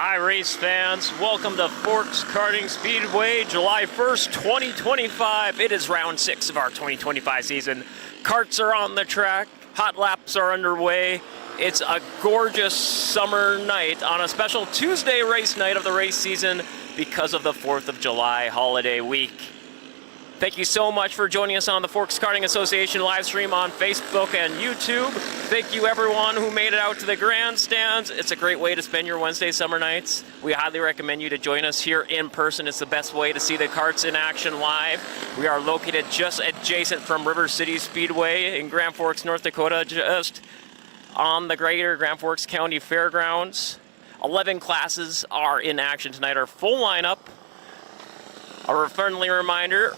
Hi, race fans. Welcome to Forks Karting Speedway, July 1st, 2025. It is round 6 of our 2025 season. Karts are on the track. Hot laps are underway. It's a gorgeous summer night on a special Tuesday race night of the race season because of the 4th of July holiday week. Thank you so much for joining us on the Forks Karting Association live stream on Facebook and YouTube. Thank you everyone who made it out to the grandstands. It's a great way to spend your Wednesday summer nights. We highly recommend you to join us here in person. It's the best way to see the karts in action live. We are located just adjacent from River City Speedway in Grand Forks, North Dakota, just on the greater Grand Forks County Fairgrounds. 11 classes are in action tonight, our full lineup. A friendly reminder,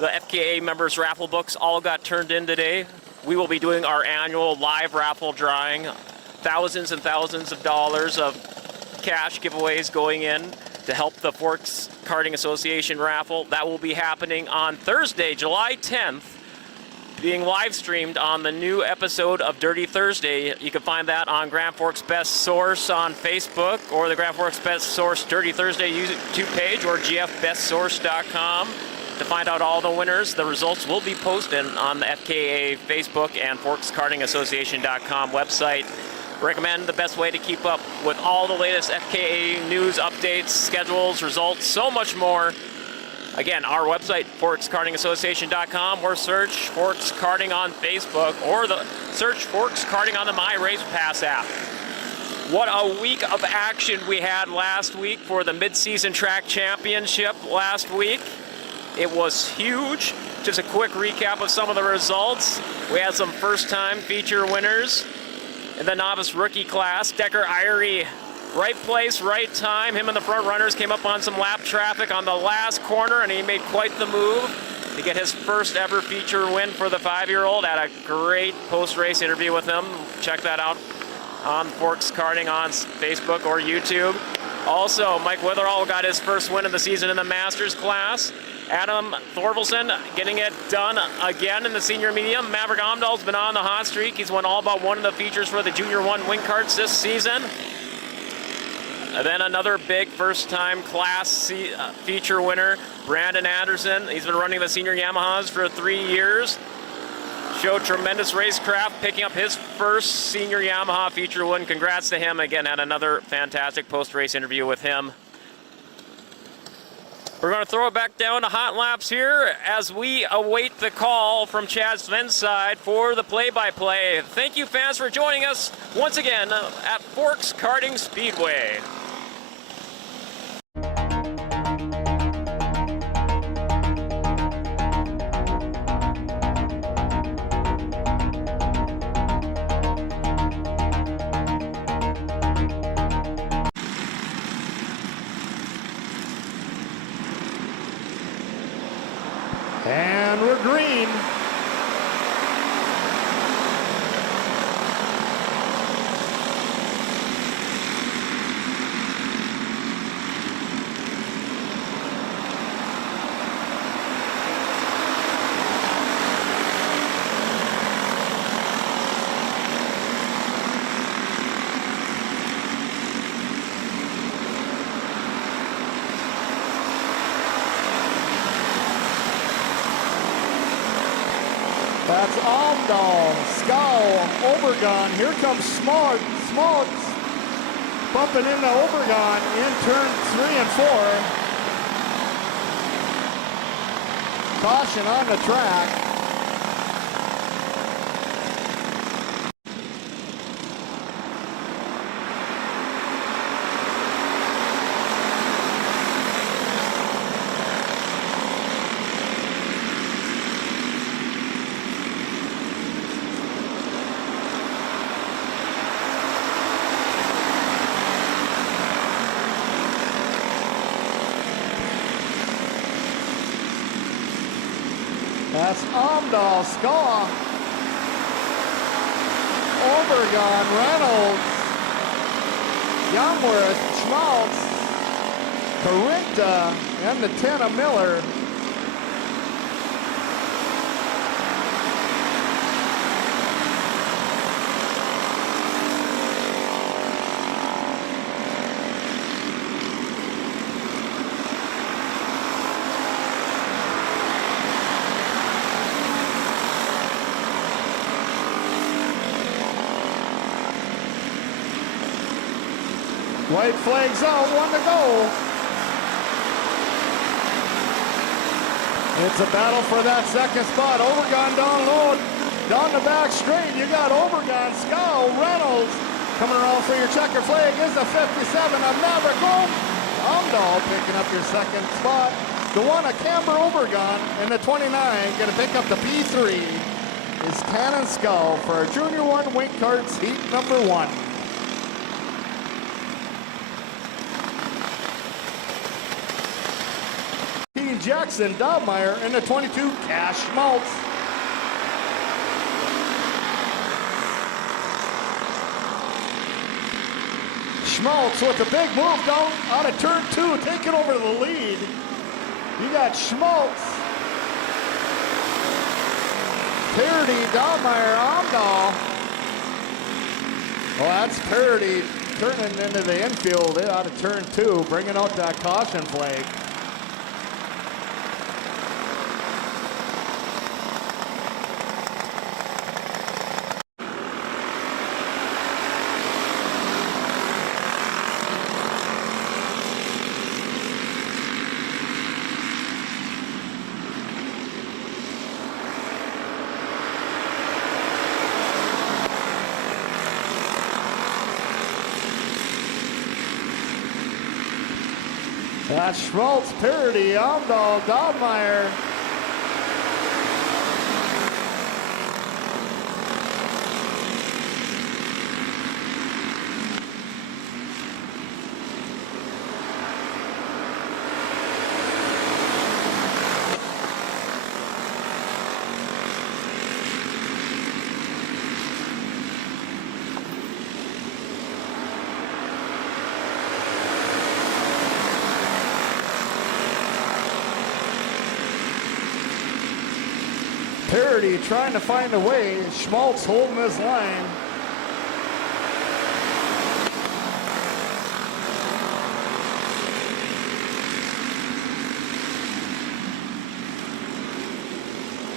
the FKA members' raffle books all got turned in today. We will be doing our annual live raffle drawing. Thousands and thousands of dollars of cash giveaways going in to help the Forks Karting Association raffle. That will be happening on Thursday, July 10th, being live streamed on the new episode of Dirty Thursday. You can find that on Grand Forks Best Source on Facebook or the Grand Forks Best Source Dirty Thursday YouTube page or gfbestsource.com. To find out all the winners, the results will be posted on the FKA Facebook and ForksKartingAssociation.com website. Recommend the best way to keep up with all the latest FKA news, updates, schedules, results, so much more. Again, our website, ForksKartingAssociation.com, or search Forks Karting on Facebook, or search Forks Karting on the My Race Pass app. What a week of action we had last week for the Mid-Season Track Championship last week. It was huge. Just a quick recap of some of the results. We had some first-time feature winners in the novice rookie class. Decker Irie, right place, right time. Him and the front runners came up on some lap traffic on the last corner, and he made quite the move to get his first ever feature win for the 5-year-old. Had a great post-race interview with him. Check that out on Forks Karting on Facebook or YouTube. Also, Mike Witherall got his first win of the season in the Masters class. Adam Thorvalson getting it done again in the senior medium. Maverick Omdahl's been on the hot streak. He's won all but one of the features for the Junior 1 wing karts this season. And then another big first-time class feature winner, Brandon Anderson. He's been running the senior Yamahas for 3 years. Showed tremendous racecraft, picking up his first senior Yamaha feature win. Congrats to him. Again, had another fantastic post-race interview with him. We're going to throw it back down to hot laps here as we await the call from Chad Sven's side for the play-by-play. Thank you, fans, for joining us once again at Forks Karting Speedway. And we're green. That's Omdahl, Scow, Obergon. Here comes Smoltz. Bumping into Obergon in turn 3 and 4. Caution on the track. That's Omdahl, Skaw, Obergon, Reynolds, Youngworth, Schmaltz, Carinta, and the 10 of Miller. White flags out, 1 to go. It's a battle for that second spot. Overgone down low, down the back straight. You got Overgone, Scow, Reynolds. Coming around for your checker flag is the 57 of Maverick Home. Amdahl picking up your second spot. The one of Camber Overgone and the 29 going to pick up the P3 is Cannon Scow for our Junior 1 Wing Karts heat number 1. Jackson Dobmeyer and the 22 Cash Schmaltz. Schmaltz with a big move down out of turn 2, taking over the lead. You got Schmaltz, Parody, Dobmeyer, Amdahl. Well, that's Parody turning into the infield out of turn 2, bringing out that caution flag. That's Schmaltz, Parody, Amdahl, Dobmeyer. Parody trying to find a way. Schmaltz holding this line.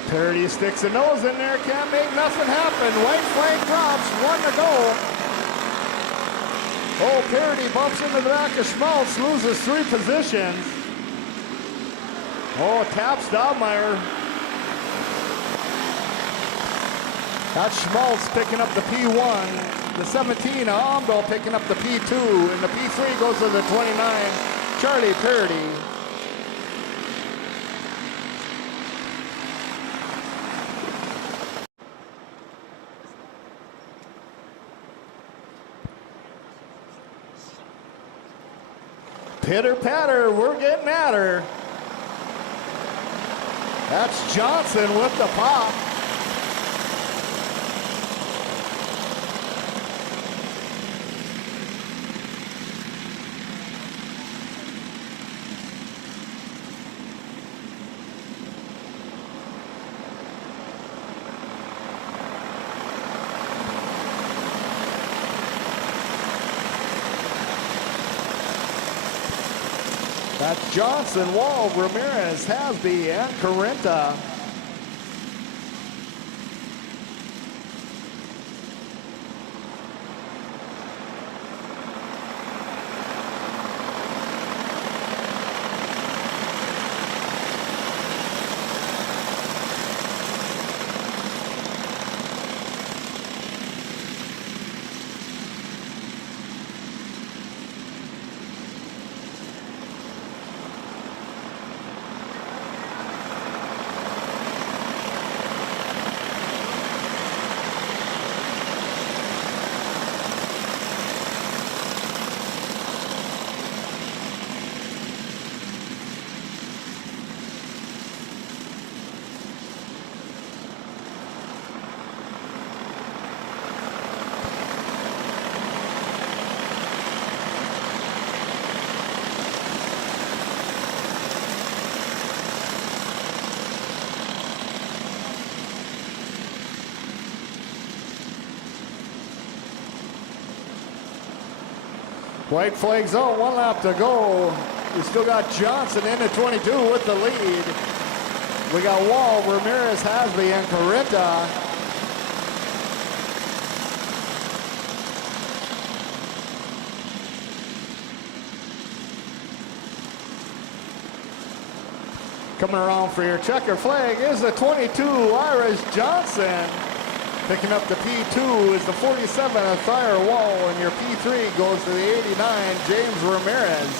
Parody sticks a nose in there, can't make nothing happen. White flag drops, 1 to go. Oh, Parody bumps into the back of Schmaltz, loses 3 positions. Oh, taps Dobmeyer. That's Schmaltz picking up the P1. The 17, Amdahl picking up the P2. And the P3 goes to the 29, Charlie Parody. Pitter patter, we're getting at her. That's Johnson with the pop. That's Johnson, Wall, Ramirez, Hasby, and Carenta. White flags out, 1 lap to go. We still got Johnson in at 22 with the lead. We got Wall, Ramirez, Hasby, and Carenta. Coming around for your checker flag is the 22, Irish Johnson. Picking up the P2 is the 47, Thayer Wall, and your P3 goes to the 89, James Ramirez,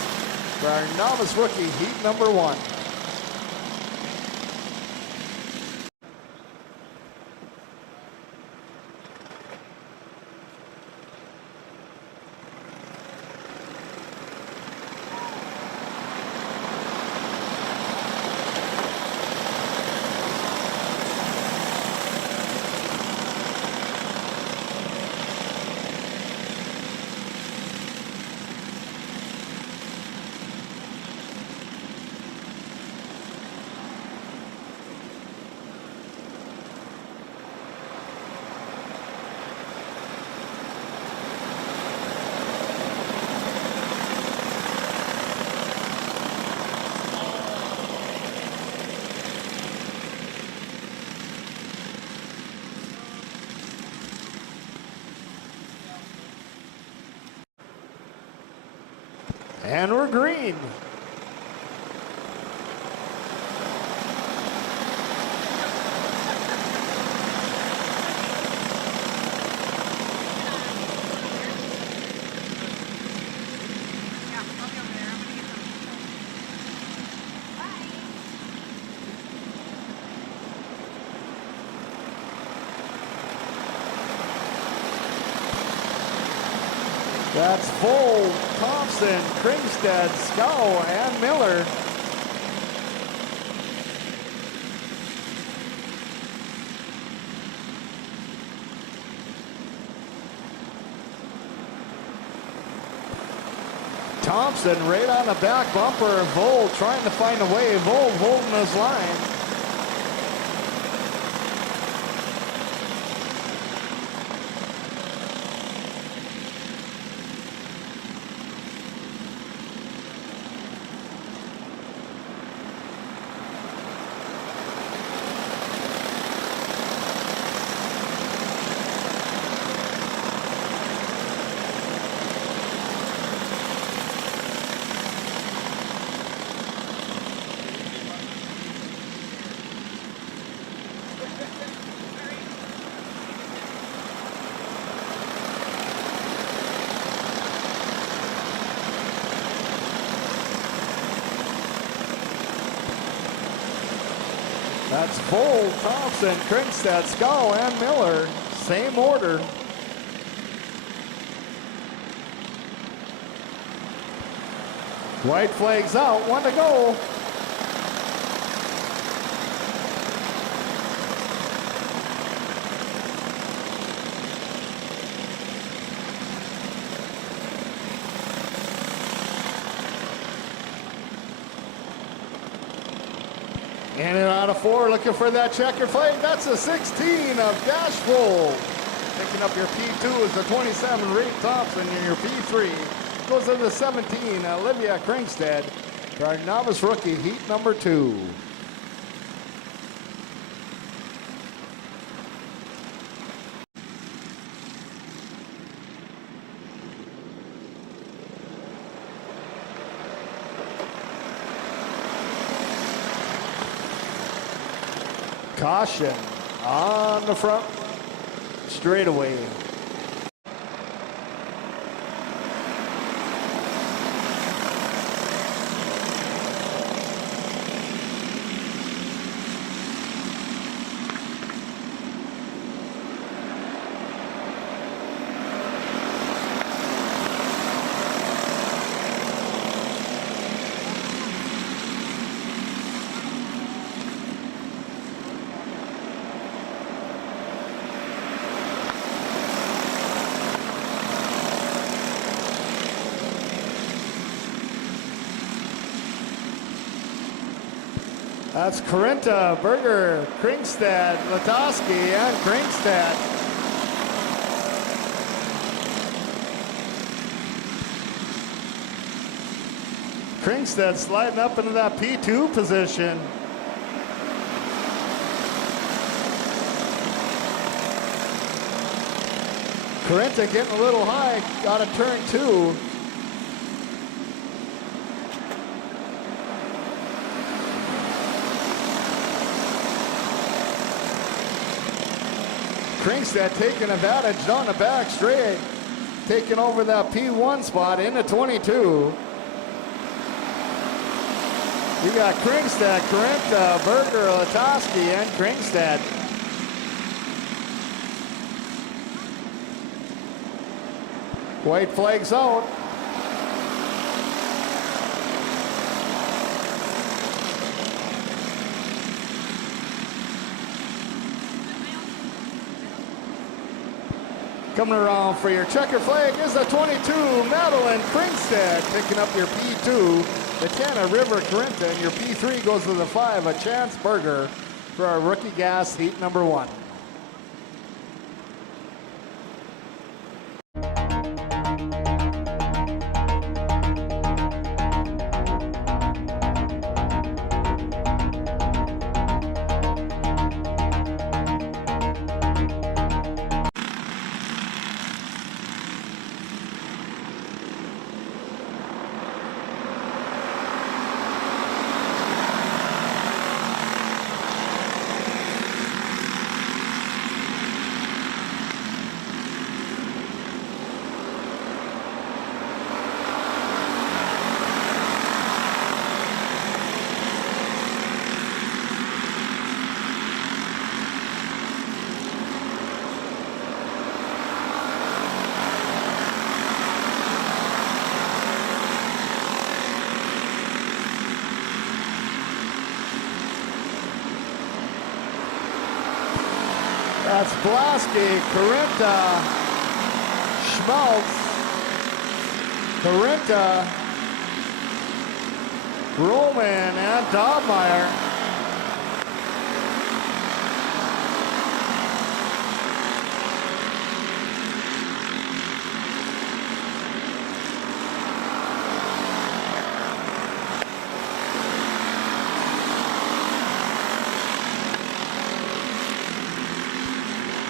for our novice rookie heat number 1. And we're green. That's Vold, Thompson, Kringstad, Scow, and Miller. Thompson right on the back bumper. Vold trying to find a way. Vold holding his line. That's Vold, Thompson, Kringstad, Scow, and Miller. Same order. White flag's out, 1 to go. In and out of 4, looking for that checker flag. That's a 16 of Dashwold. Picking up your P2 is the 27, Reed Thompson, and your P3 goes to the 17, Olivia Kringstad, for our novice rookie heat number 2. Caution on the front straightaway. That's Corinta, Berger, Kringstad, Latoski, and Kringstad. Kringstad sliding up into that P2 position. Corinta getting a little high, got a turn 2. Kringstad taking advantage down the back straight, taking over that P1 spot into 22. You got Kringstad, Carenta, Berger, Latoski, and Kringstad. White flags out. Coming around for your checker flag is the 22, Madeline Kringstad, picking up your P2, the Tana River Carenta, and your P3 goes to the 5, a Chance Berger for our rookie gas heat number 1. That's Blasky, Carenta, Schmaltz, Carenta, Roman, and Dobmeyer.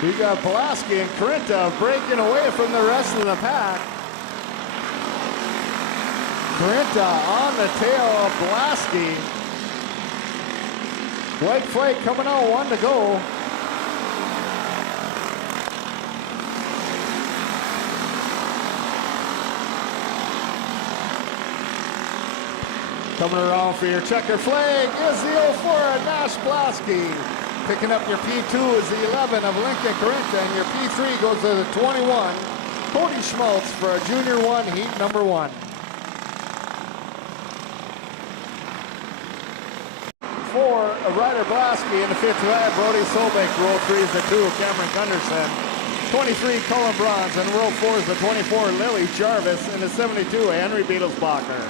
We got Pulaski and Carenta breaking away from the rest of the pack. Carenta on the tail of Pulaski. White flag coming out, 1 to go. Coming around for your checker flag is the 04 Nash Pulaski. Picking up your P2 is the 11 of Lincoln Carenta, and your P3 goes to the 21, Cody Schmaltz for a Junior 1 heat number 1. 4, Ryder Blasky in the 55, Brody Sobek. Row 3 is the 2, Cameron Gunderson. 23, Cullen Bronze, and row 4 is the 24, Lily Jarvis, and the 72, Henry Beatlesbacher.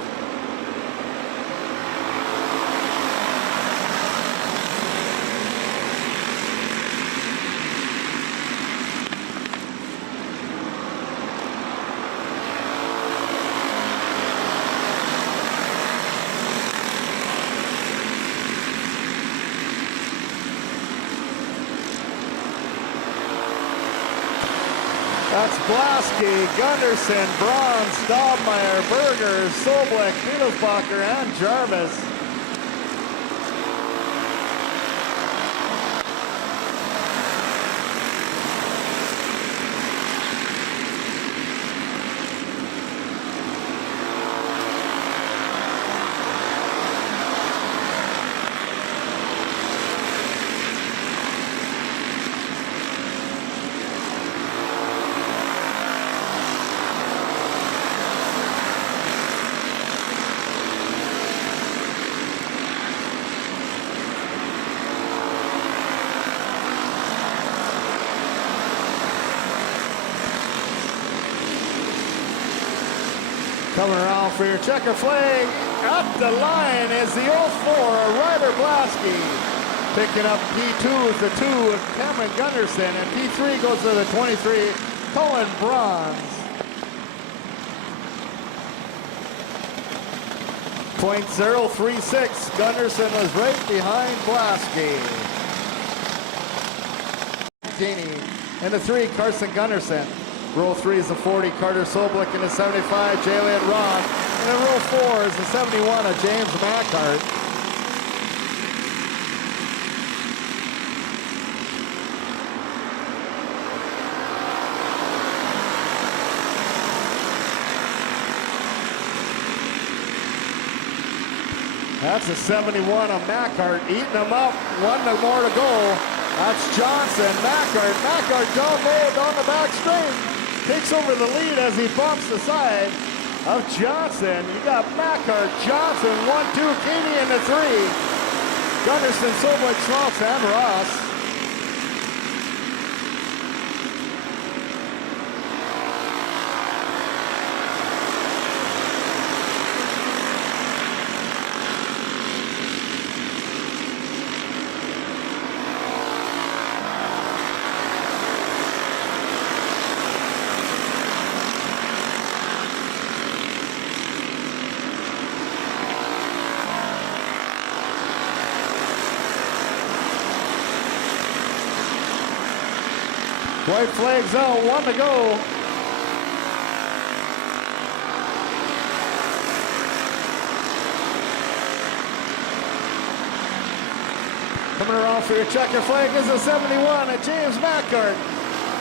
That's Blasky, Gunderson, Braun, Staubmeyer, Berger, Sobek, Beatlesbacher, and Jarvis. Coming around for your checker flag, up the line is the 04, Ryder Blasky. Picking up P2 is the 2, Cameron Gunderson, and P3 goes to the 23, Cullen Bronze. .036, Gunderson was right behind Blasky. And the 3, Carson Gunderson. Row 3 is the 40, Carter Soblik, in the 75, Jalen Ron. And then row 4 is the 71 of James Mackhart. That's a 71 of Macart, eating them up. One more to go. That's Johnson. Macart down low down the back straight. Takes over the lead as he bumps the side of Johnson. You got Macart, Johnson, 1-2, Katie in the 3. Gunnarsson, Sobel, Schmaltz, and Ross. White flags out, 1 to go. Coming around for your checker flag is a 71 at James Macart.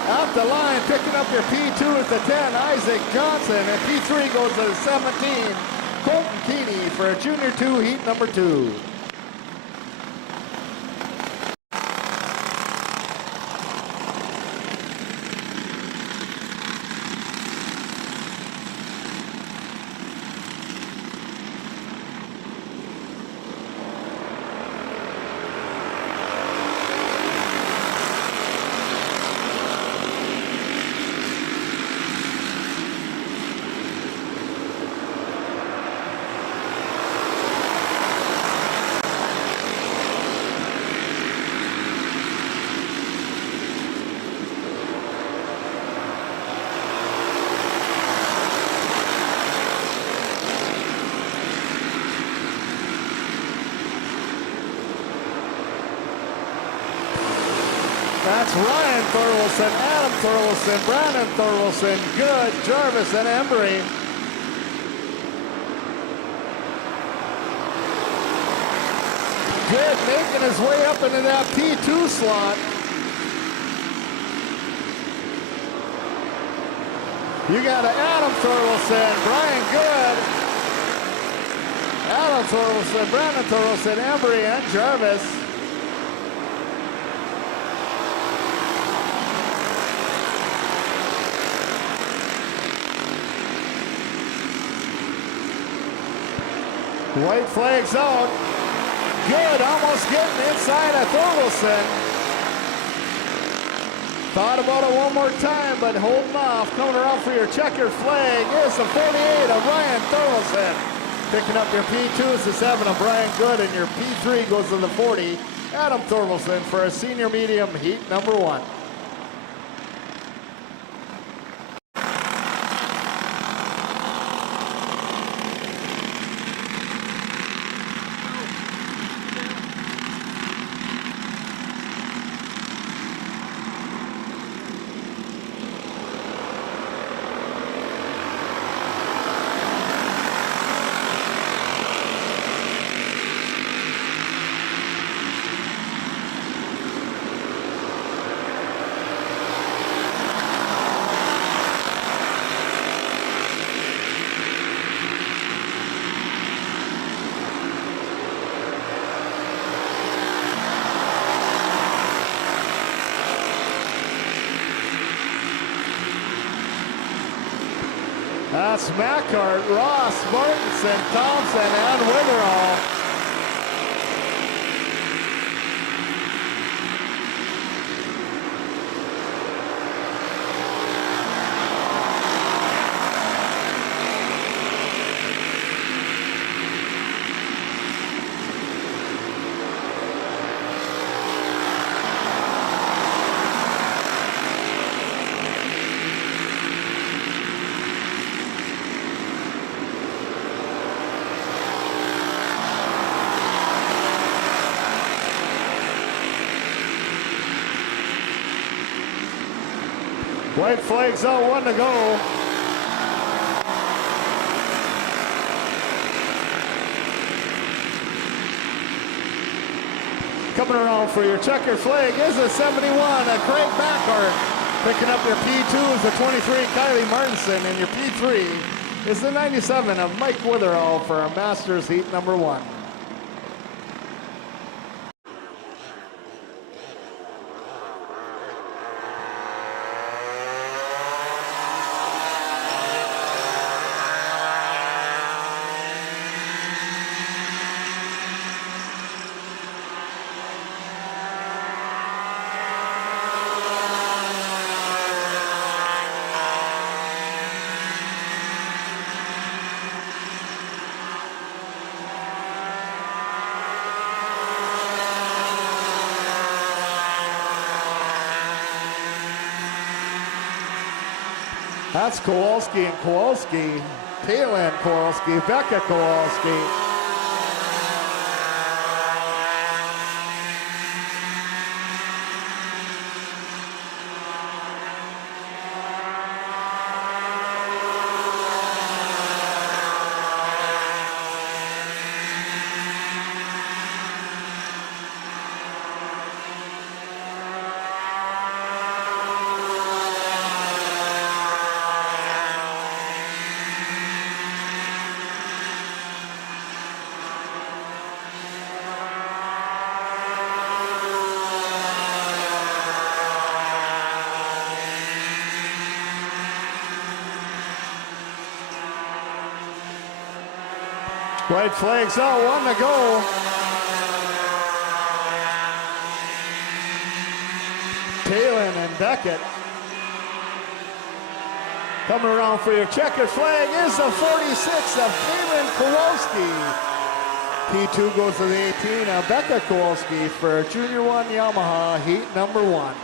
Out the line, picking up your P2 at the 10, Isaac Johnson. And P3 goes to the 17, Colton Keeney for a Junior 2, heat number 2. That's Ryan Thorwaldson, Adam Thorwaldson, Brandon Thorwaldson, Good, Jarvis, and Embry. Good, making his way up into that P2 slot. You got Adam Thorwaldson, Brian Good, Adam Thorwaldson, Brandon Thorwaldson, Embry, and Jarvis. White flags out. Good, almost getting inside of Thorwaldson. Thought about it one more time, but holding off. Coming around for your checkered flag is the 48 of Ryan Thorwaldson. Picking up your P2 is the 7 of Brian Good, and your P3 goes to the 40, Adam Thorwaldson, for a senior medium heat number 1. That's Macart, Ross, Martinson, Thompson, and Witherall. White flags out, 1 to go. Coming around for your checkered flag is a 71 of Craig Macart. Picking up your P2 is the 23 Kylie Martinson, and your P3 is the 97 of Mike Witherall for a Masters heat number 1. That's Kowalski and Kowalski. Taylor Kowalski, Becca Kowalski. White flags out, 1 to go. Talon and Beckett. Coming around for your checkered flag is the 46 of Talon Kowalski. P2 goes to the 18 of Becca Kowalski for Junior 1 Yamaha, heat number 1.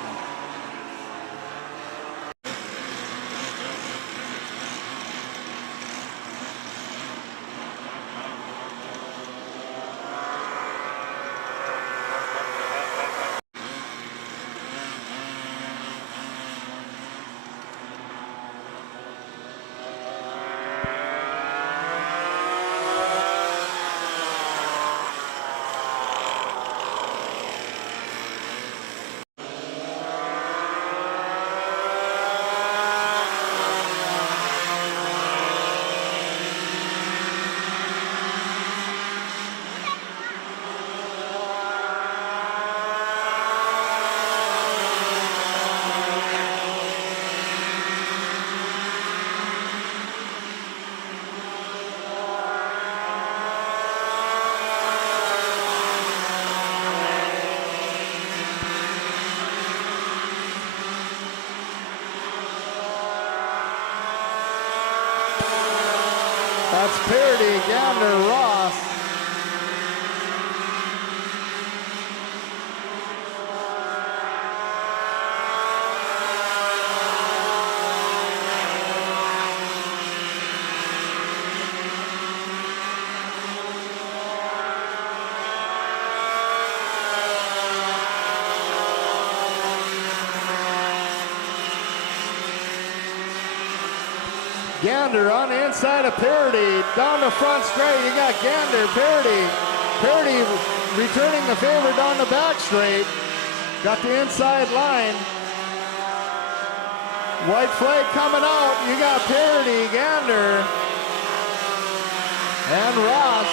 That's Parody, Gander, Ross. Gander on the inside of Parody, down the front straight, you got Gander, Parody. Parody returning the favor down the back straight. Got the inside line. White flag coming out, you got Parody, Gander, and Ross.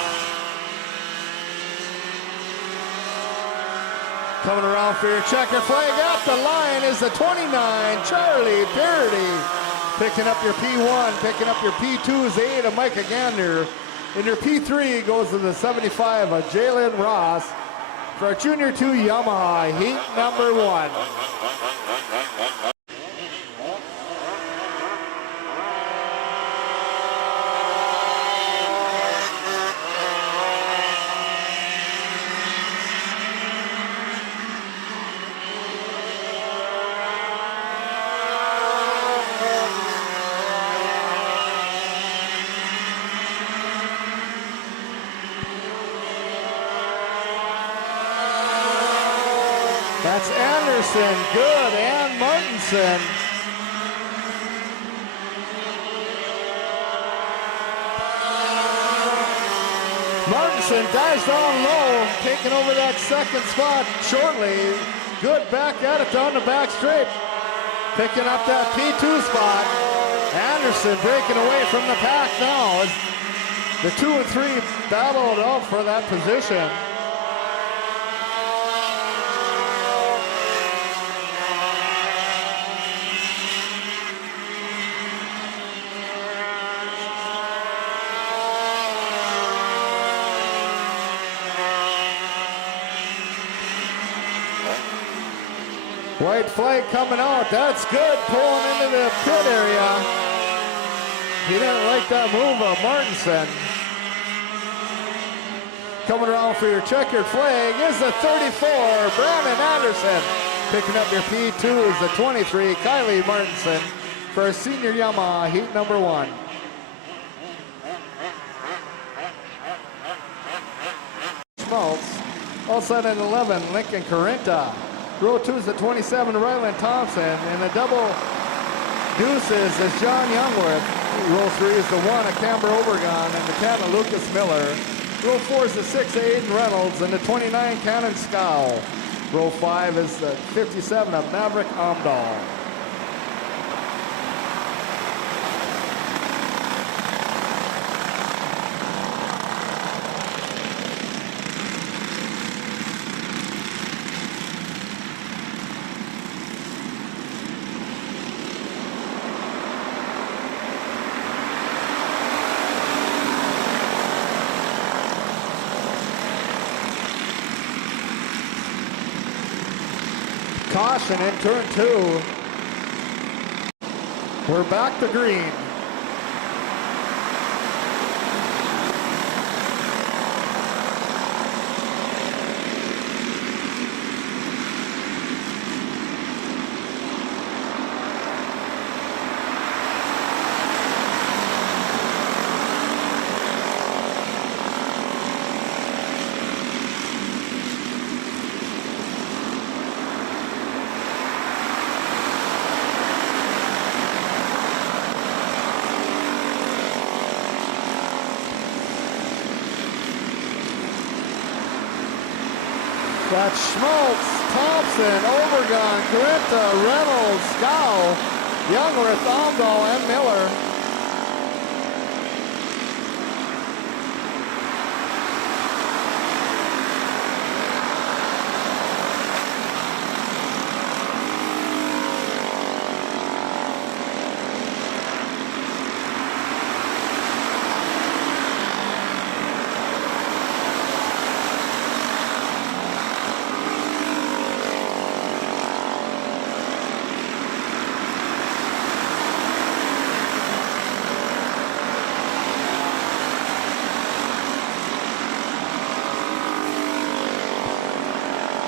Coming around for your checker flag at the line is the 29, Charlie Parody. Picking up your P1, picking up your P2 is the 8 of Micah Gander. And your P3 goes to the 75 of Jalen Ross for our Junior 2 Yamaha, heat number 1. That's Anderson, good, and Martinson. Martinson dives down low, taking over that second spot shortly. Good back at it down the back straight. Picking up that P2 spot. Anderson breaking away from the pack now. The 2 and 3 battled out for that position. White flag coming out. That's good. Pulling into the pit area. He didn't like that move of Martinson. Coming around for your checkered flag is the 34, Brandon Anderson. Picking up your P2 is the 23, Kylie Martinson. For for Senior Yamaha, heat number 1. Schmaltz. Also at 11, Lincoln Carrenta. Row 2 is the 27, Ryland Thompson. And the double deuces is John Youngworth. Row 3 is the 1 of Camber Obregon and the 10 of Lucas Miller. Row 4 is the 6 of Aiden Reynolds and the 29 Cannon Scow. Row 5 is the 57 of Maverick Amdahl. Caution in turn 2. We're back to green. That's Schmaltz, Thompson, Obregon, Carrenta, Reynolds, Scow, Youngworth, Amdahl, and Miller.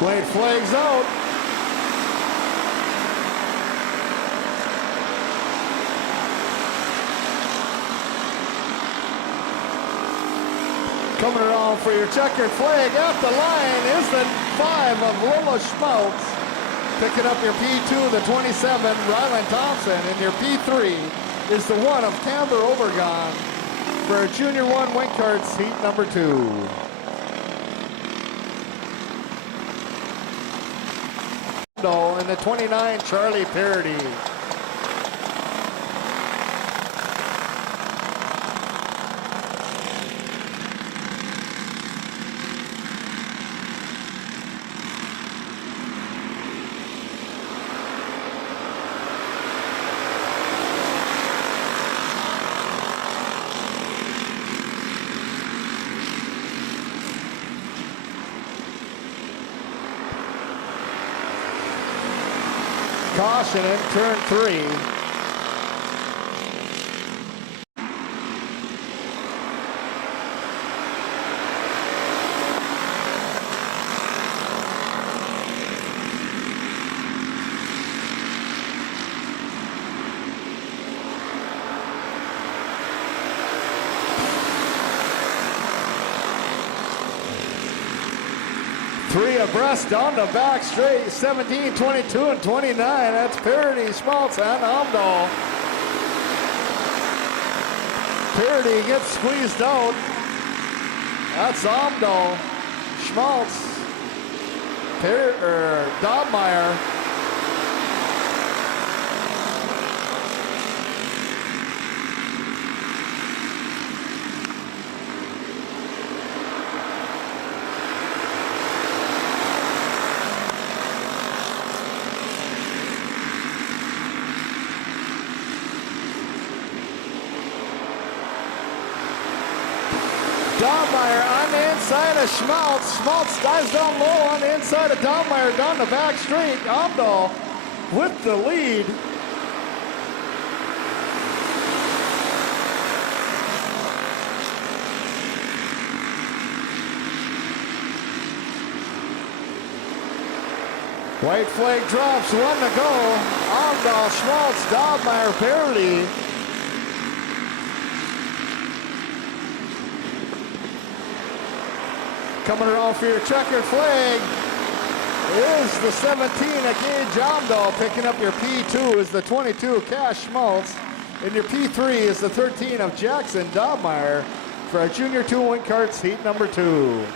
Blade flags out. Coming around for your checkered flag at the line is the 5 of Lola Schmaltz. Picking up your P2, the 27, Ryland Thompson, and your P3 is the 1 of Camber Obregon for Junior 1 Wing Karts heat number 2. And the 29, Charlie Parody. Caution in turn 3. Three abreast down the back straight, 17, 22, and 29. That's Parody, Schmaltz, and Amdahl. Parody gets squeezed out. That's Amdahl, Schmaltz, Dobmeyer. Dobmeyer on the inside of Schmaltz. Schmaltz dives down low on the inside of Dobmeyer down the back straight. Amdahl with the lead. White flag drops, 1 to go. Armdahl, Schmaltz, Dobmeyer, Parity. Coming around for your checkered flag is the 17 of Gage Armdahl. Picking up your P2 is the 22 Cash Schmaltz. And your P3 is the 13 of Jackson Dobmeyer for our Junior 2 Wing Karts heat number 2.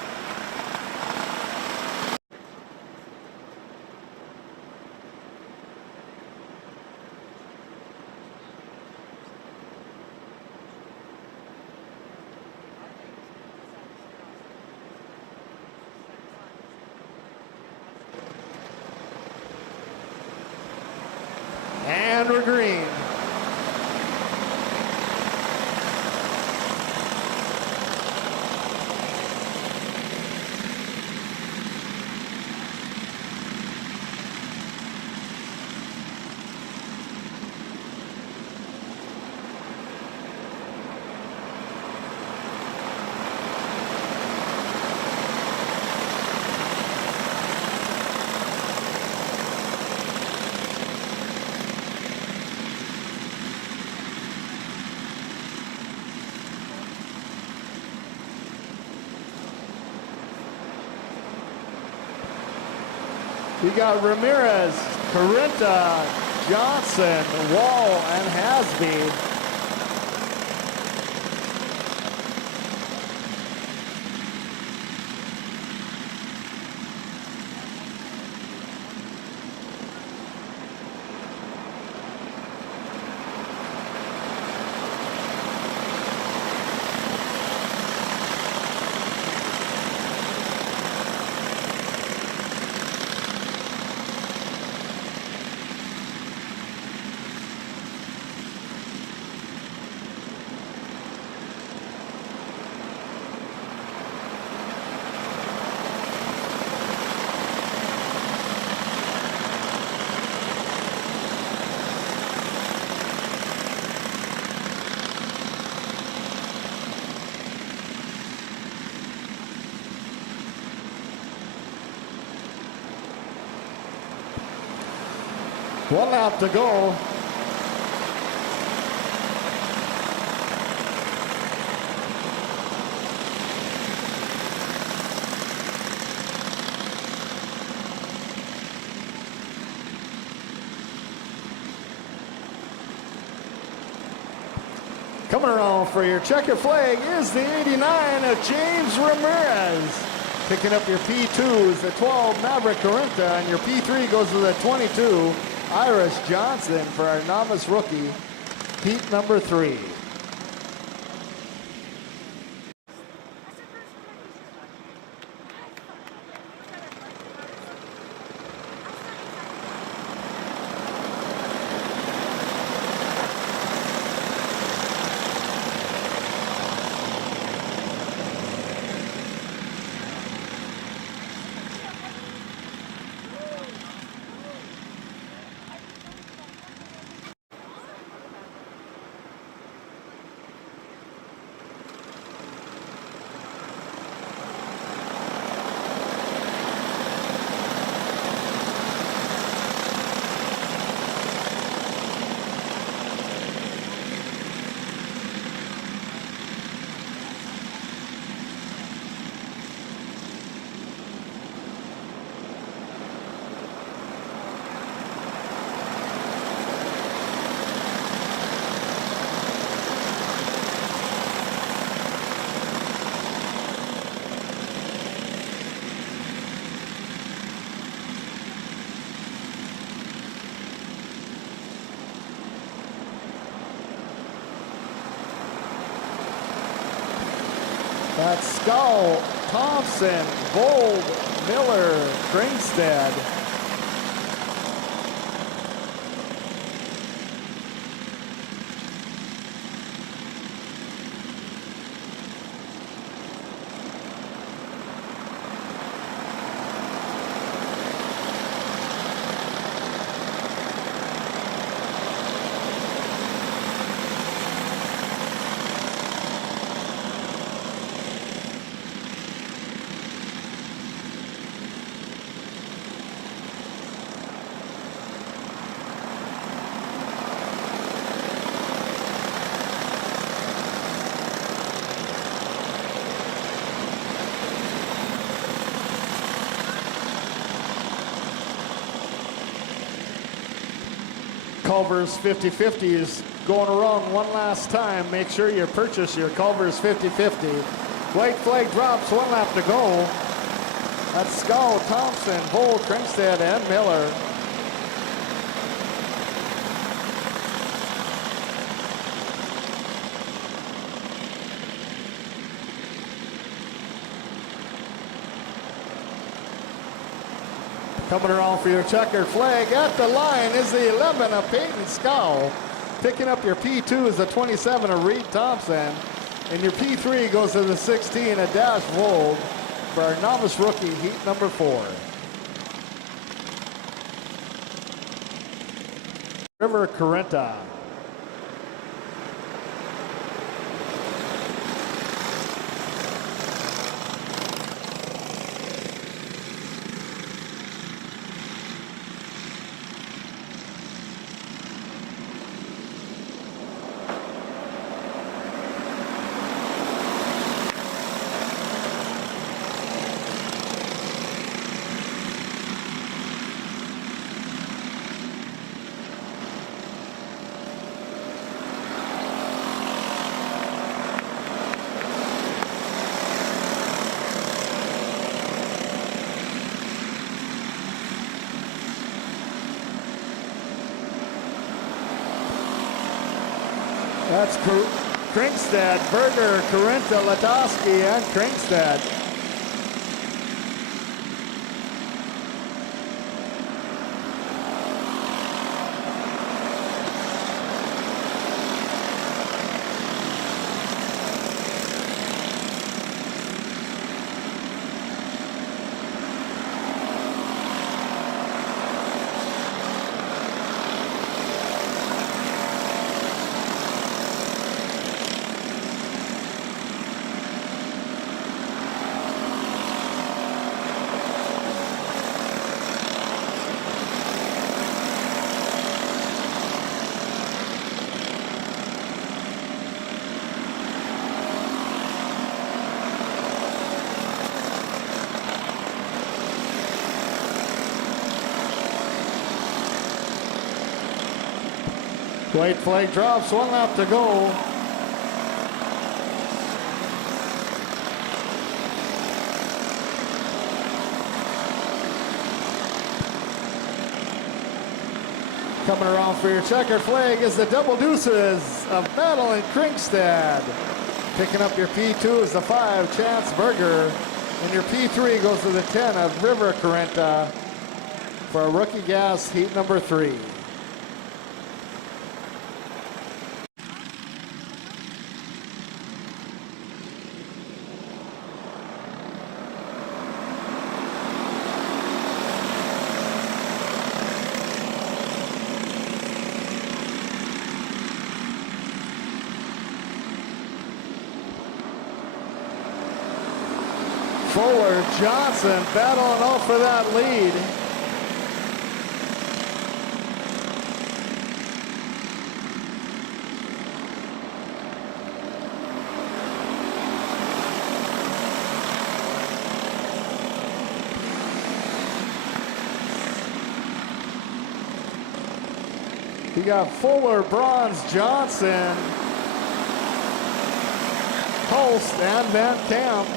And we're green. We got Ramirez, Carrenta, Johnson, Wall, and Hasby. One lap to go. Coming around for your checker flag is the 89 of James Ramirez. Picking up your P2 is the 12 Maverick Carrenta, and your P3 goes to the 22 Iris Johnson for our novice rookie, heat number 3. That's Skull, Thompson, Bold, Miller, Kringstad. Culver's 50-50 is going around one last time. Make sure you purchase your Culver's 50-50. White flag drops, 1 lap to go. That's Scow, Thompson, Vold, Kringstad, and Miller. Coming around for your checkered flag at the line is the 11 of Peyton Scow. Picking up your P2 is the 27 of Reed Thompson. And your P3 goes to the 16 of Dash Vold for our novice rookie heat number 4. River Carenta. That's Kringstad, Berger, Carenta, Latowski, and Kringstad. White flag drops, 1 lap to go. Coming around for your checkered flag is the double deuces of Battle and Kringstad. Picking up your P2 is the 5, Chance Berger. And your P3 goes to the 10 of River Carenta for a rookie gas heat number 3. Fuller, Johnson battling out for that lead. You got Fuller, Bronze, Johnson, Holst, and Van Camp.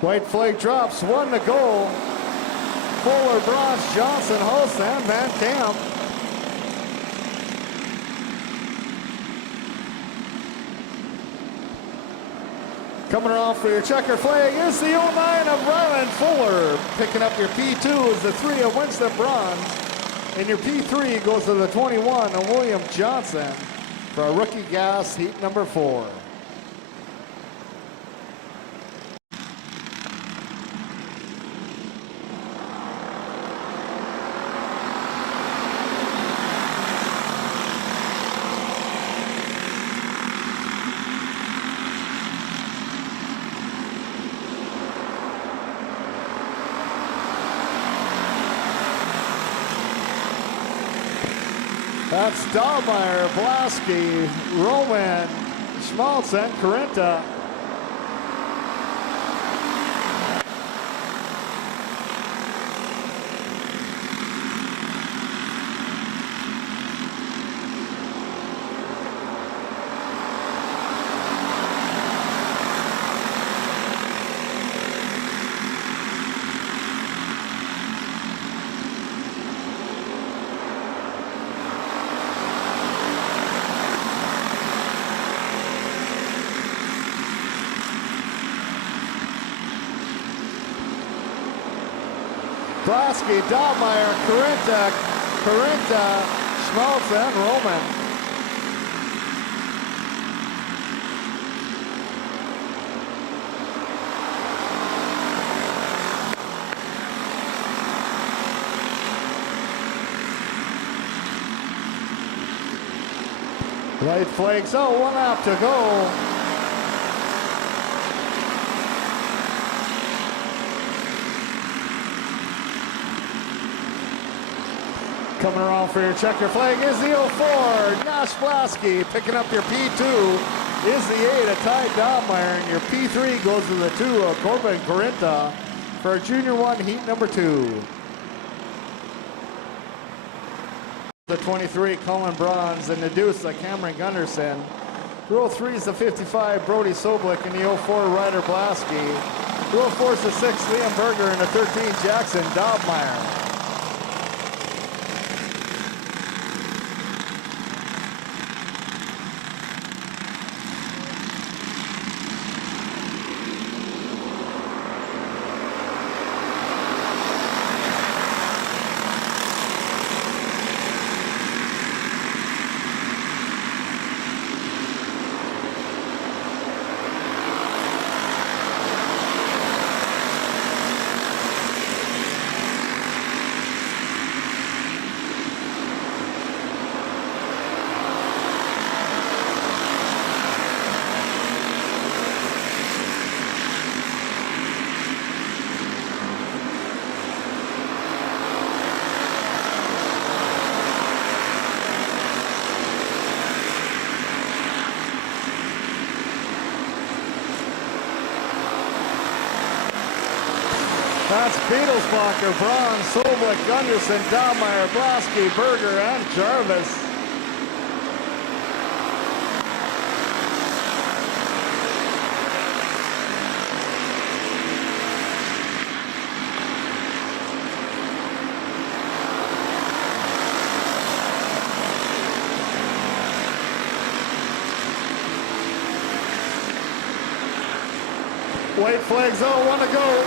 White flag drops, 1 to go. Fuller, Bronze, Johnson, Holst, and Van Camp. Coming around for your checker flag is the 09 of Ryland Fuller. Picking up your P2 is the 3 of Winston Bronze. And your P3 goes to the 21 of William Johnson. for a rookie gas heat number 4. That's Dahlmeyer, Blasky, Roman, Schmaltz, and Corinta. Blasky, Dahlmeyer, Corinta, Schmaltz, and Roman. White flags out, 1 lap to go. Coming around for your checker flag is the 04, Nash Blasky. Picking up your P2 is the 8, a Ty Dahlmeyer, and your P3 goes to the 2 of Corbin Corinta for Junior 1 heat number 2. The 23, Colin Bronze, and the deuce, Cameron Gunderson. Row 3 is the 55, Brody Soblik, and the 04, Ryder Blasky. Row 4 is the 6, Liam Berger, and the 13, Jackson Dahlmeyer. That's Beetlesbacher, Braun, Soblik, Gunderson, Dahlmeyer, Blasky, Berger, and Jarvis. White flags out, 1 to go.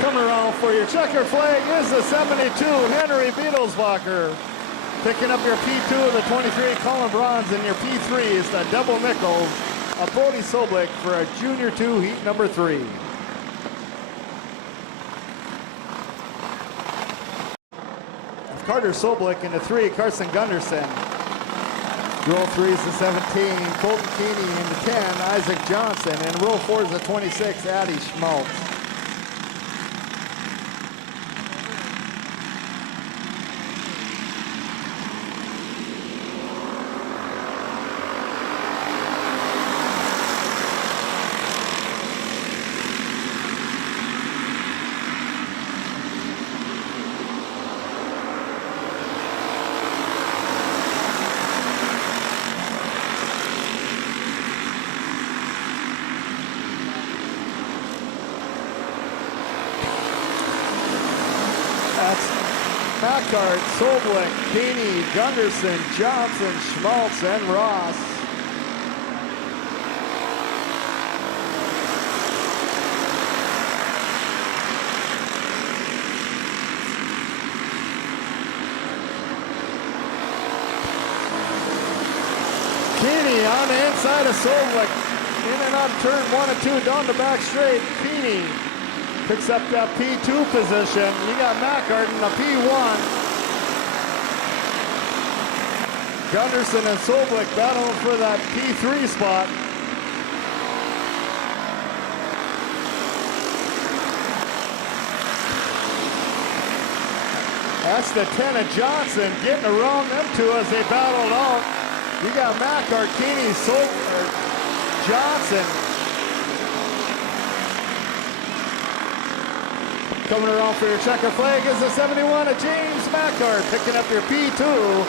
Coming around for your checker flag is the 72, Henry Beetlesbacher. Picking up your P2 of the 23, Colin Bronze, and your P3 is the double nickels of Brody Soblik for a Junior 2 heat number 3. Carter Soblik in the 3, Carson Gunderson. Row 3 is the 17, Colton Keeney in the 10, Isaac Johnson. And row 4 is the 26, Addie Schmaltz. Packard, Soblik, Keeney, Gunderson, Johnson, Schmaltz, and Ross. outside of Soblik. In and up turn 1 and 2 down the back straight. Keeney picks up that P2 position. You got Mackart in the P1. Gunderson and Soblik battling for that P3 spot. That's the 10 of Johnson getting around them two as they battled out. You got Mackart, Keeney, Johnson. Coming around for your checker flag is the 71 of James Mackart. Picking up your P2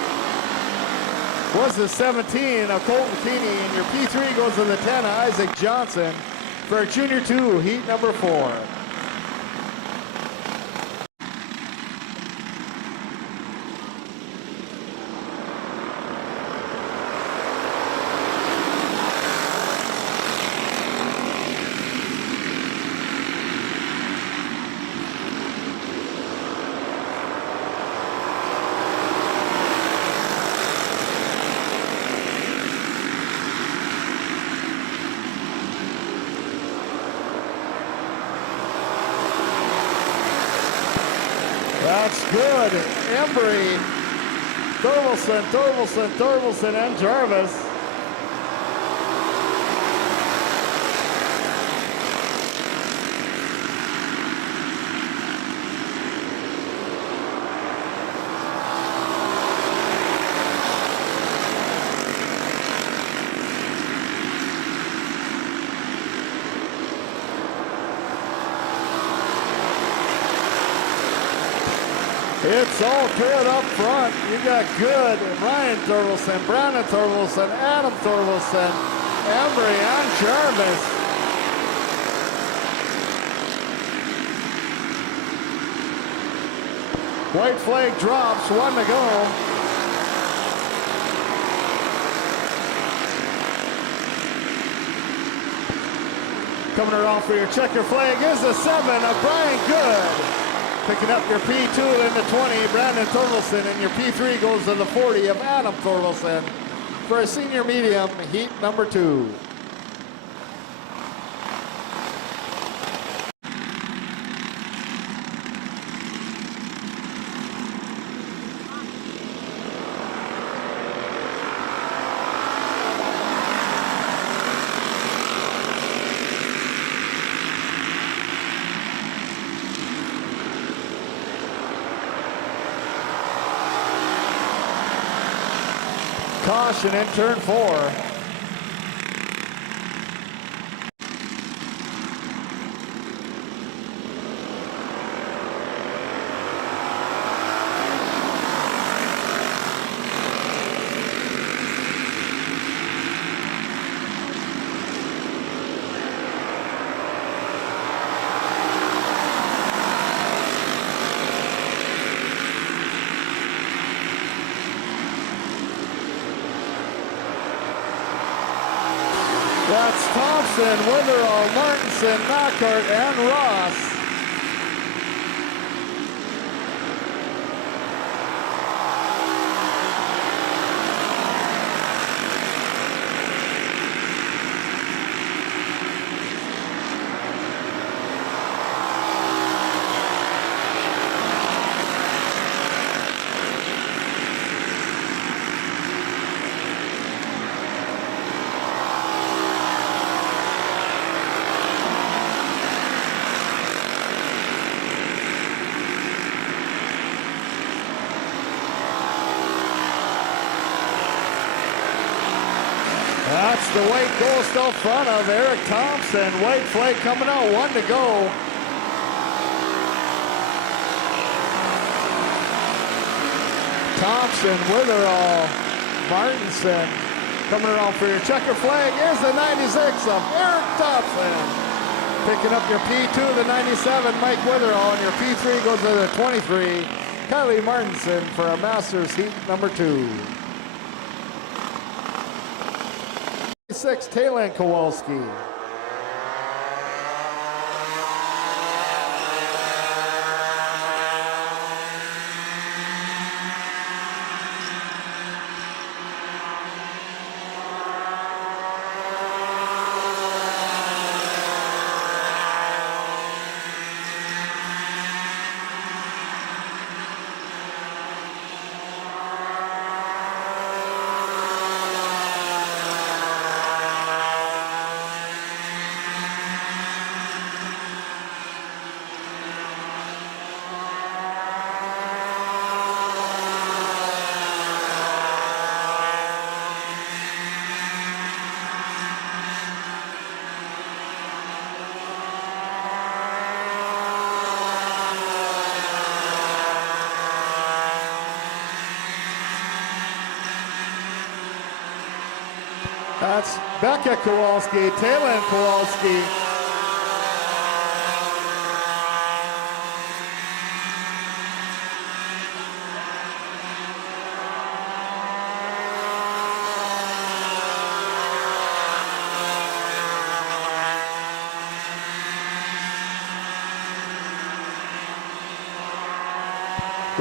was the 17 of Colton Keeney. And your P3 goes to the 10 of Isaac Johnson for Junior 2, heat number 4. That's good. Embry, Thorvaldsen, and Jarvis. It's all good up front. You got good Ryan Thorvaldsen, Brandon Thorvaldsen, Adam Thorvaldsen, Embry, and Jarvis. White flag drops, 1 to go. Coming around for your checker flag is the 7 of Brian Good. Picking up your P2 in the 20, Brandon Thorvaldsen, and your P3 goes to the 40 of Adam Thorvaldsen for a senior medium, heat number 2. Caution in turn 4. That's Thompson, Witherall, Martinson, Mackart, and Ross. That's the white ghost out front of Eric Thompson. White flag coming out, 1 to go. Thompson, Witherall, Martinson. Coming around for your checker flag is the 96 of Eric Thompson. Picking up your P2, the 97, Mike Witherall, and your P3 goes to the 23, Kylie Martinson for a Masters heat number 2. 6, Taylor Kowalski. That's Becca Kowalski, Taylor Kowalski.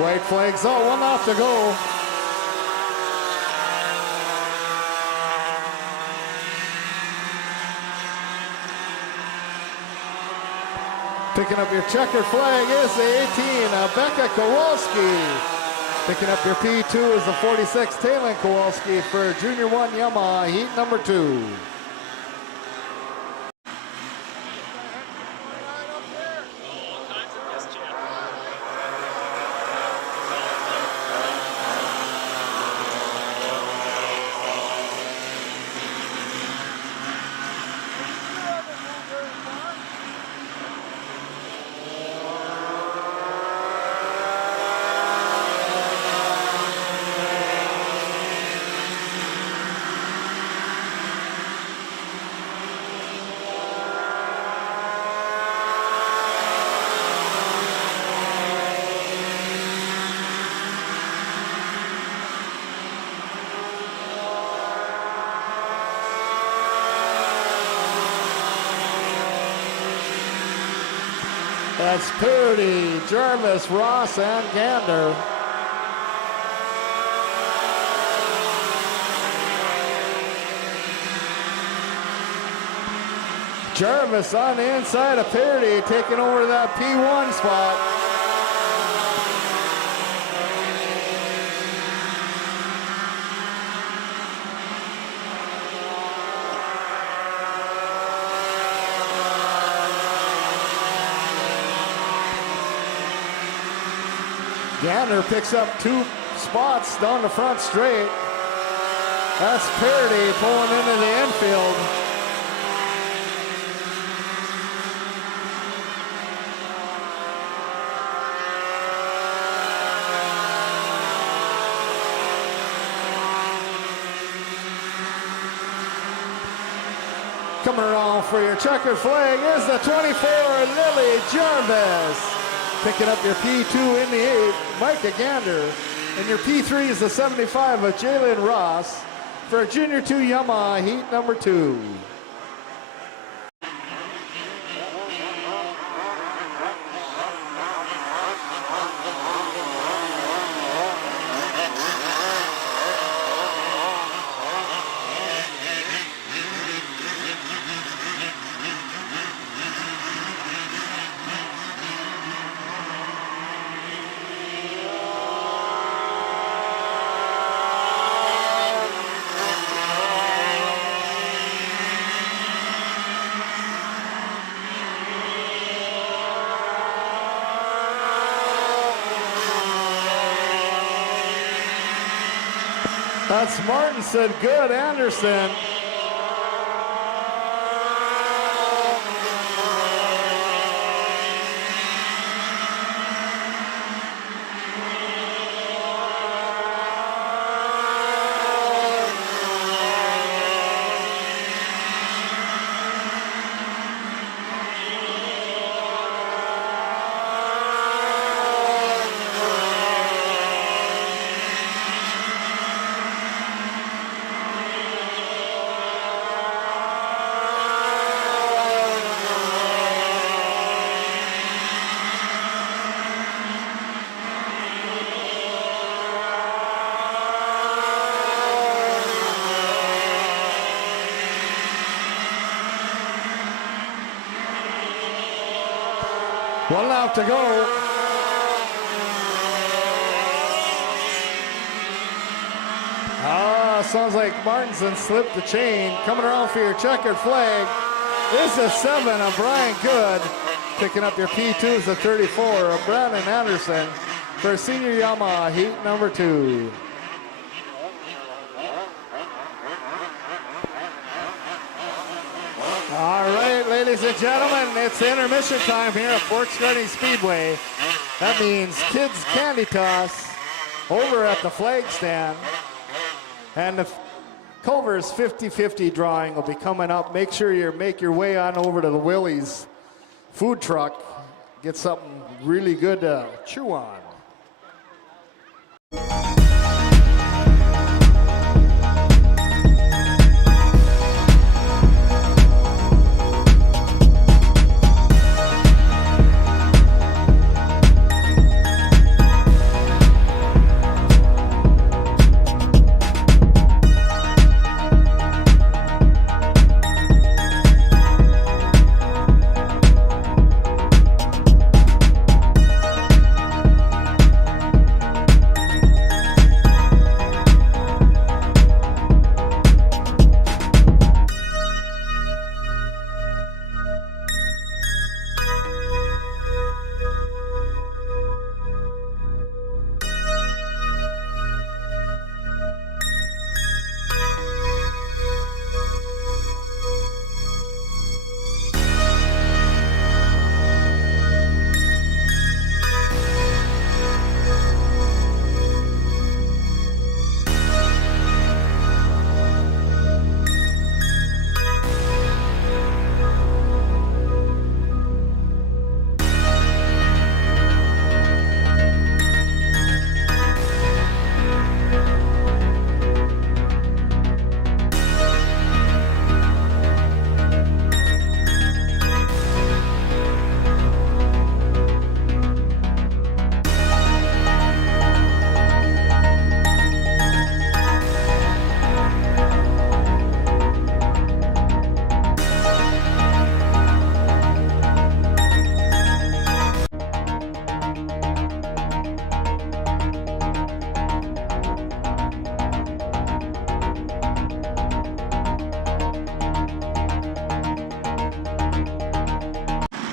White flags out, 1 lap to go. Picking up your checkered flag is the 18, Becca Kowalski. Picking up your P2 is the 46, Taylor Kowalski for Junior 1 Yamaha, heat number 2. That's Purdy, Jarvis, Ross, and Gander. Jarvis on the inside of Purdy, taking over that P1 spot. Gander picks up 2 spots down the front straight. That's Purdy pulling into the infield. Coming around for your checkered flag is the 24, Lily Jarvis. Picking up your P2 in the 8, Micah Gander. And your P3 is the 75 of Jalen Ross for Junior 2 Yamaha, heat number 2. That's Martinson, good, Anderson. One lap to go. Sounds like Martinson slipped the chain. Coming around for your checkered flag is the 7 of Brian Good. Picking up your P2 is the 34 of Brandon Anderson for Senior Yamaha, heat number 2. All right, ladies and gentlemen, it's intermission time here at Forks Karting Speedway. That means kids candy toss over at the flag stand. And the Culver's 50-50 drawing will be coming up. Make sure you make your way on over to the Willie's food truck. Get something really good to chew on.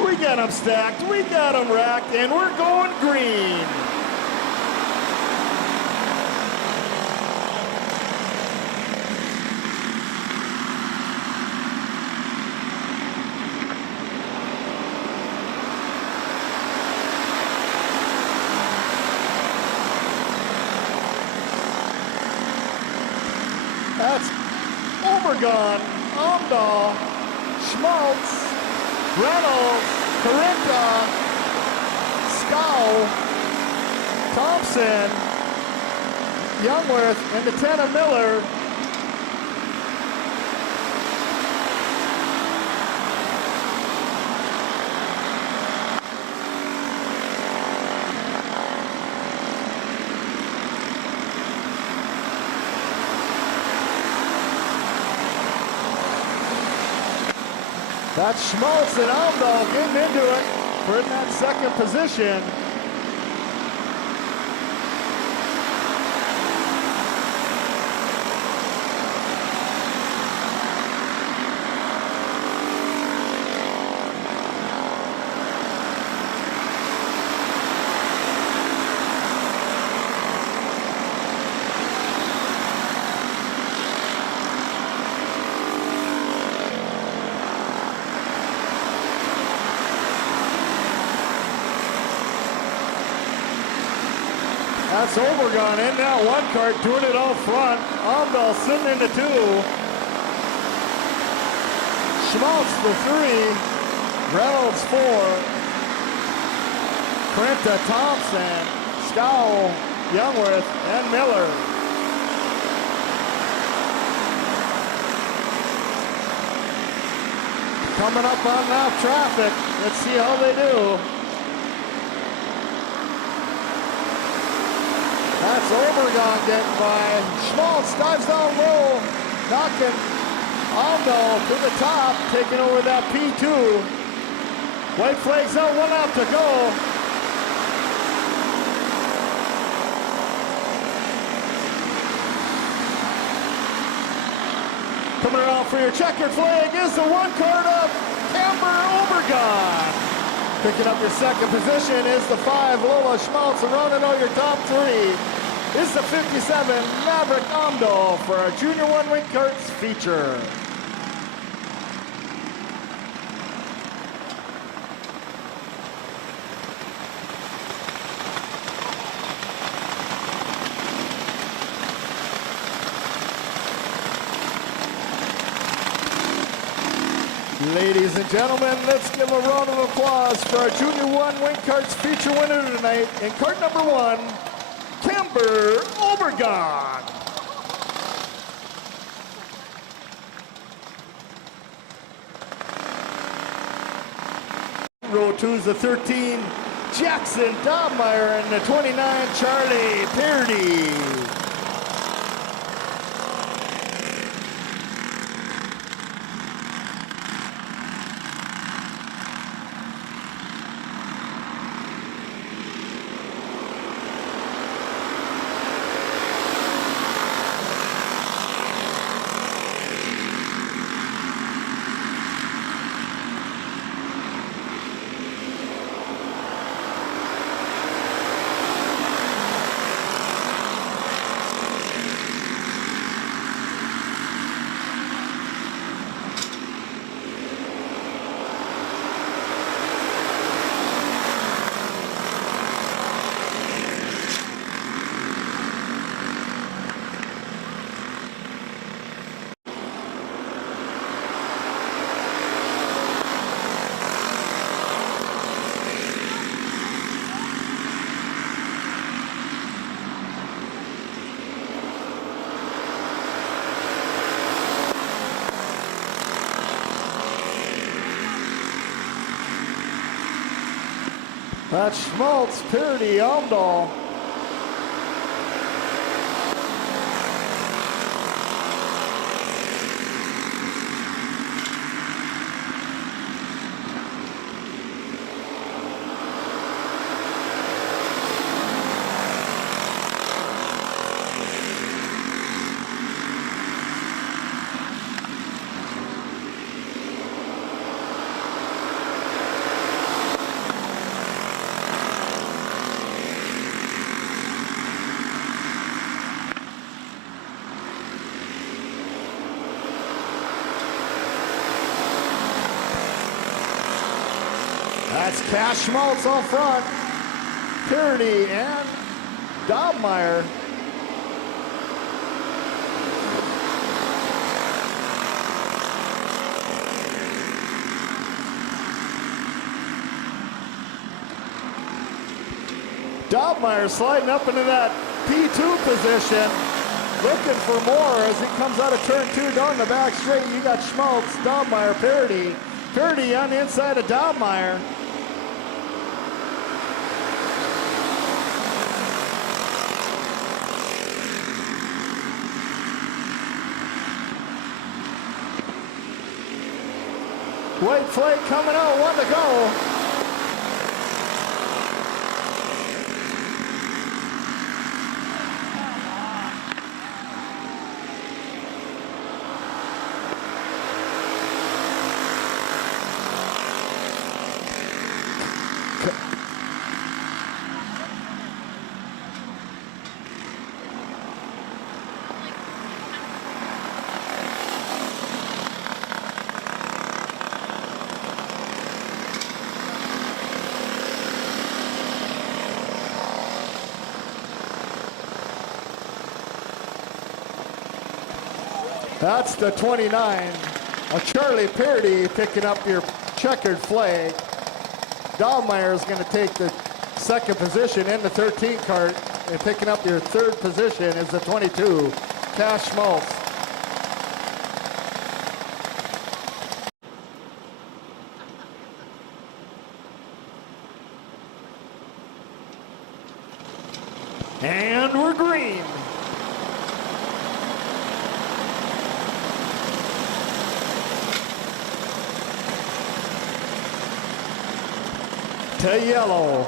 We got them stacked, we got them racked, and we're going green. That's Overgon, Omdahl, Schmaltz, Reynolds, Corinta, Scow, Thompson, Youngworth, and the 10 of Miller. That's Schmaltz and Omdahl getting into it for in that second position. That's Overgon in that one cart, doing it out front. Omdahl sitting in the 2. Schmaltz the 3. Reynolds 4. Corinta, Thompson, Scow, Youngworth, and Miller. Coming up on off traffic. Let's see how they do. That's Overgon getting by. Schmaltz dives down low, knocking Omdahl to the top, taking over that P2. White flags out, 1 out to go. Coming around for your checkered flag is the 1 card of Amber Overgon. Picking up your second position is the 5, Lola Schmaltz, and rounding out your top 3 is the 57, Maverick Omdahl for our Junior 1 Wing Karts feature. Ladies and gentlemen, let's give a round of applause for our Junior 1 Wing Karts feature winner tonight in kart number 1, Kimber Obregon. Row 2 is the 13, Jackson Dobmeyer, and the 29, Charlie Peardy. That's Schmaltz, Peardy, Almdahl. That's Cash Schmaltz on front. Peardy and Dobmeyer. Dobmeyer sliding up into that P2 position, looking for more as he comes out of turn 2 down the back straight. You got Schmaltz, Dobmeyer, Peardy. Peardy on the inside of Dobmeyer. White flag coming out, 1 to go. That's the 29, Charlie Peardy picking up your checkered flag. Dobmeyer is going to take the second position in the 13 cart, and picking up your third position is the 22, Cash Schmaltz. And we're green. To yellow.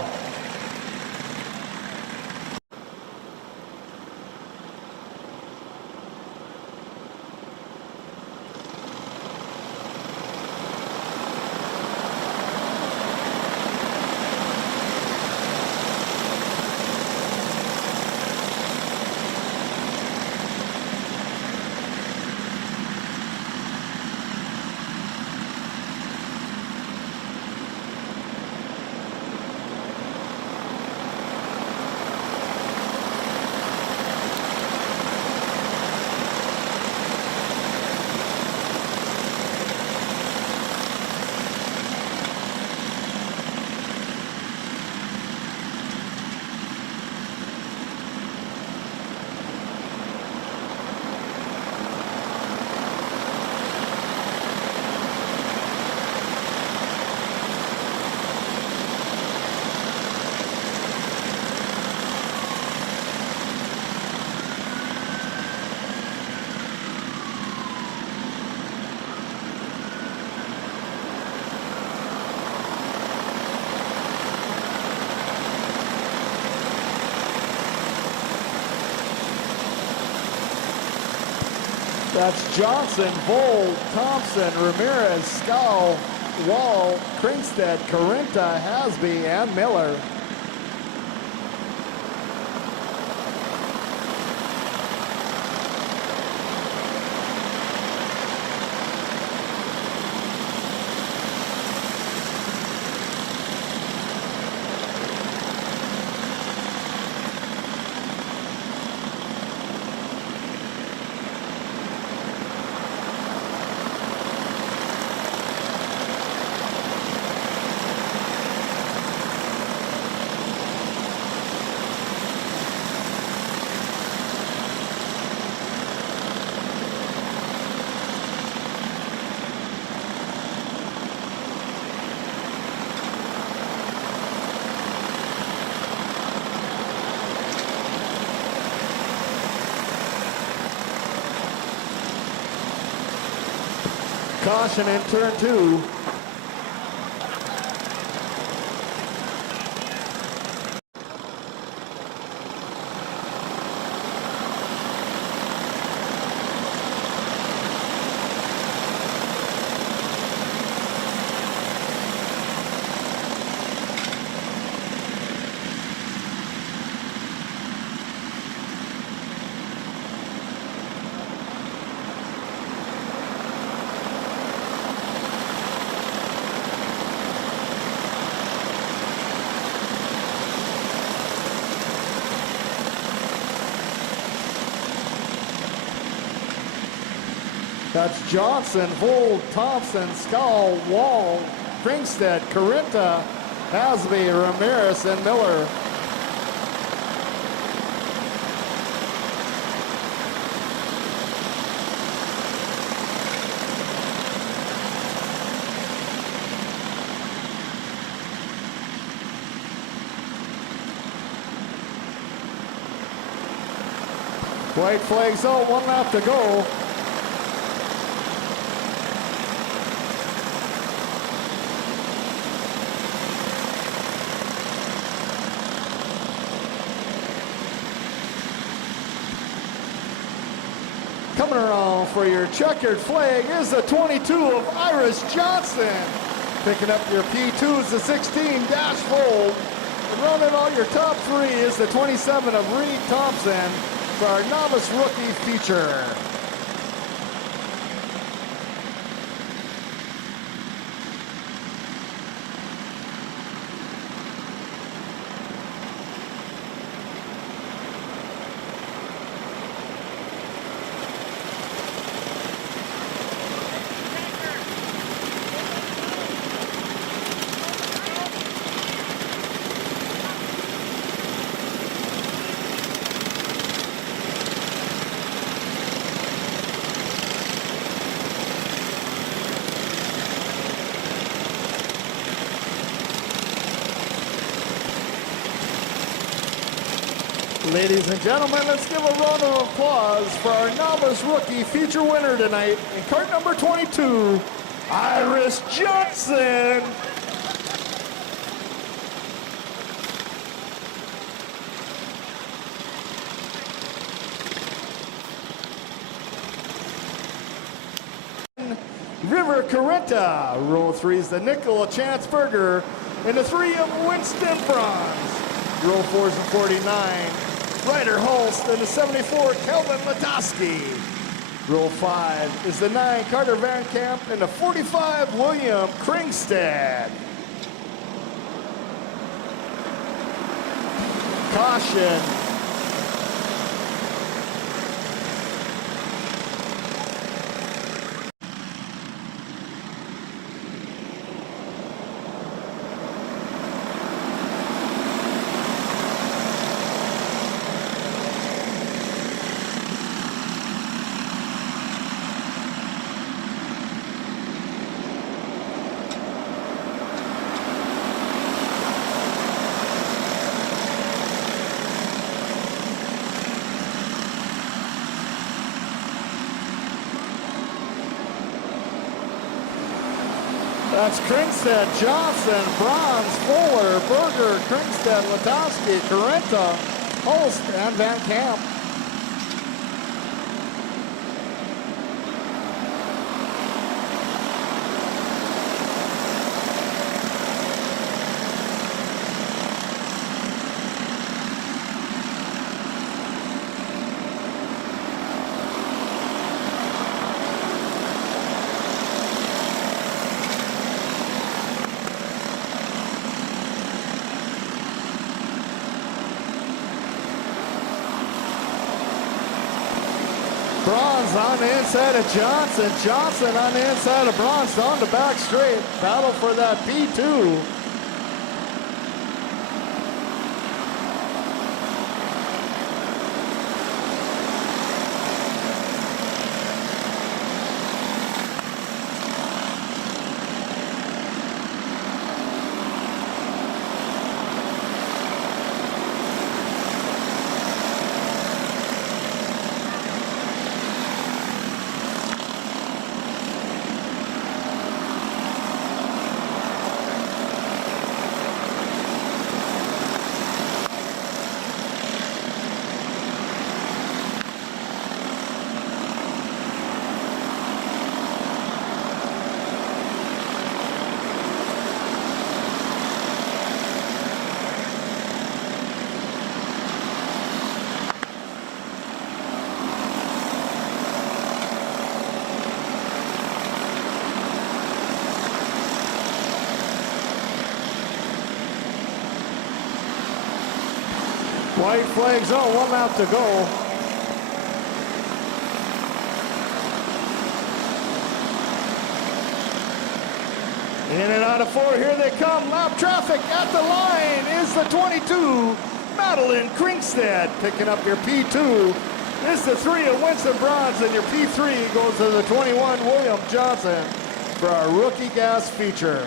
That's Johnson, Vold, Thompson, Ramirez, Scow, Wall, Kringstead, Carinta, Hasby, and Miller. Caution in turn 2. That's Johnson, Vold, Thompson, Scow, Wall, Kringstead, Carinta, Hasby, Ramirez, and Miller. White flags out, 1 lap to go. Coming around for your checkered flag is the 22 of Iris Johnson. Picking up your P2 is the 16 Dash Vold. And running all your top 3 is the 27 of Reed Thompson for our novice rookie feature. Ladies and gentlemen, let's give a round of applause for our novice rookie feature winner tonight in cart number 22, Iris Johnson. River Carinta. Row 3 is the nickel, Chance Berger, and the 3 of Winston Bronze. Row 4 is the 49. Ryder Holst and the 74, Kelvin Latowski. Row 5 is the 9, Carter Van Camp, and the 45, William Kringstead. Caution. That's Kringstead, Johnson, Bronze, Fuller, Berger, Kringstead, Latowski, Carinta, Holst, and Van Camp. Bronze on the inside of Johnson. Johnson on the inside of Bronze on the back straight. Battle for that P2. White flags on, 1 lap to go. In and out of 4, here they come. Lap traffic at the line is the 22, Madeline Kringstad, picking up your P2. This is the 3 of Winston Bronze, and your P3 goes to the 21, William Johnson, for our rookie gas feature.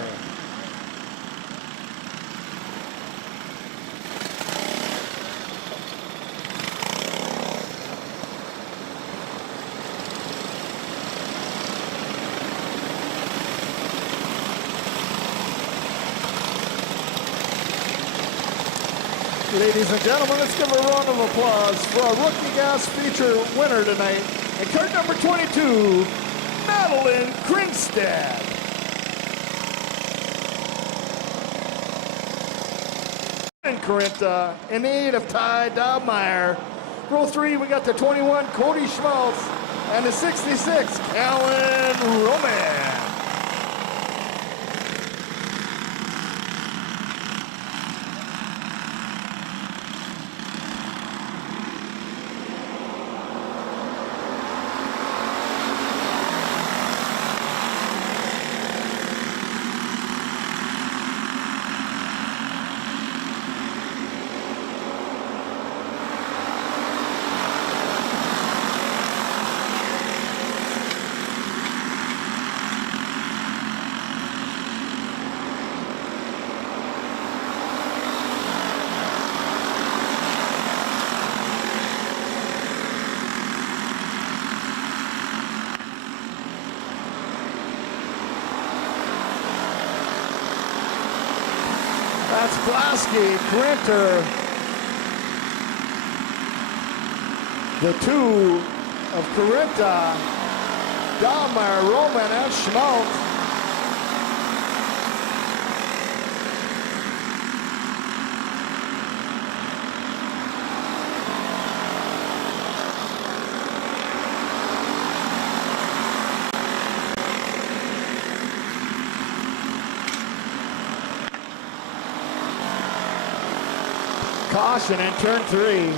Ladies and gentlemen, let's give a round of applause for our rookie gas feature winner tonight. And card number 22, Madeline Kringstad. And Corinta, in the 8 of Ty Dobmeyer. Row 3, we got the 21, Cody Schmaltz, and the 66, Callan Roman. That's Blasky, Grinter. The 2 of Corinta, Dahmer, Roman, and Schmaltz. Caution in turn 3.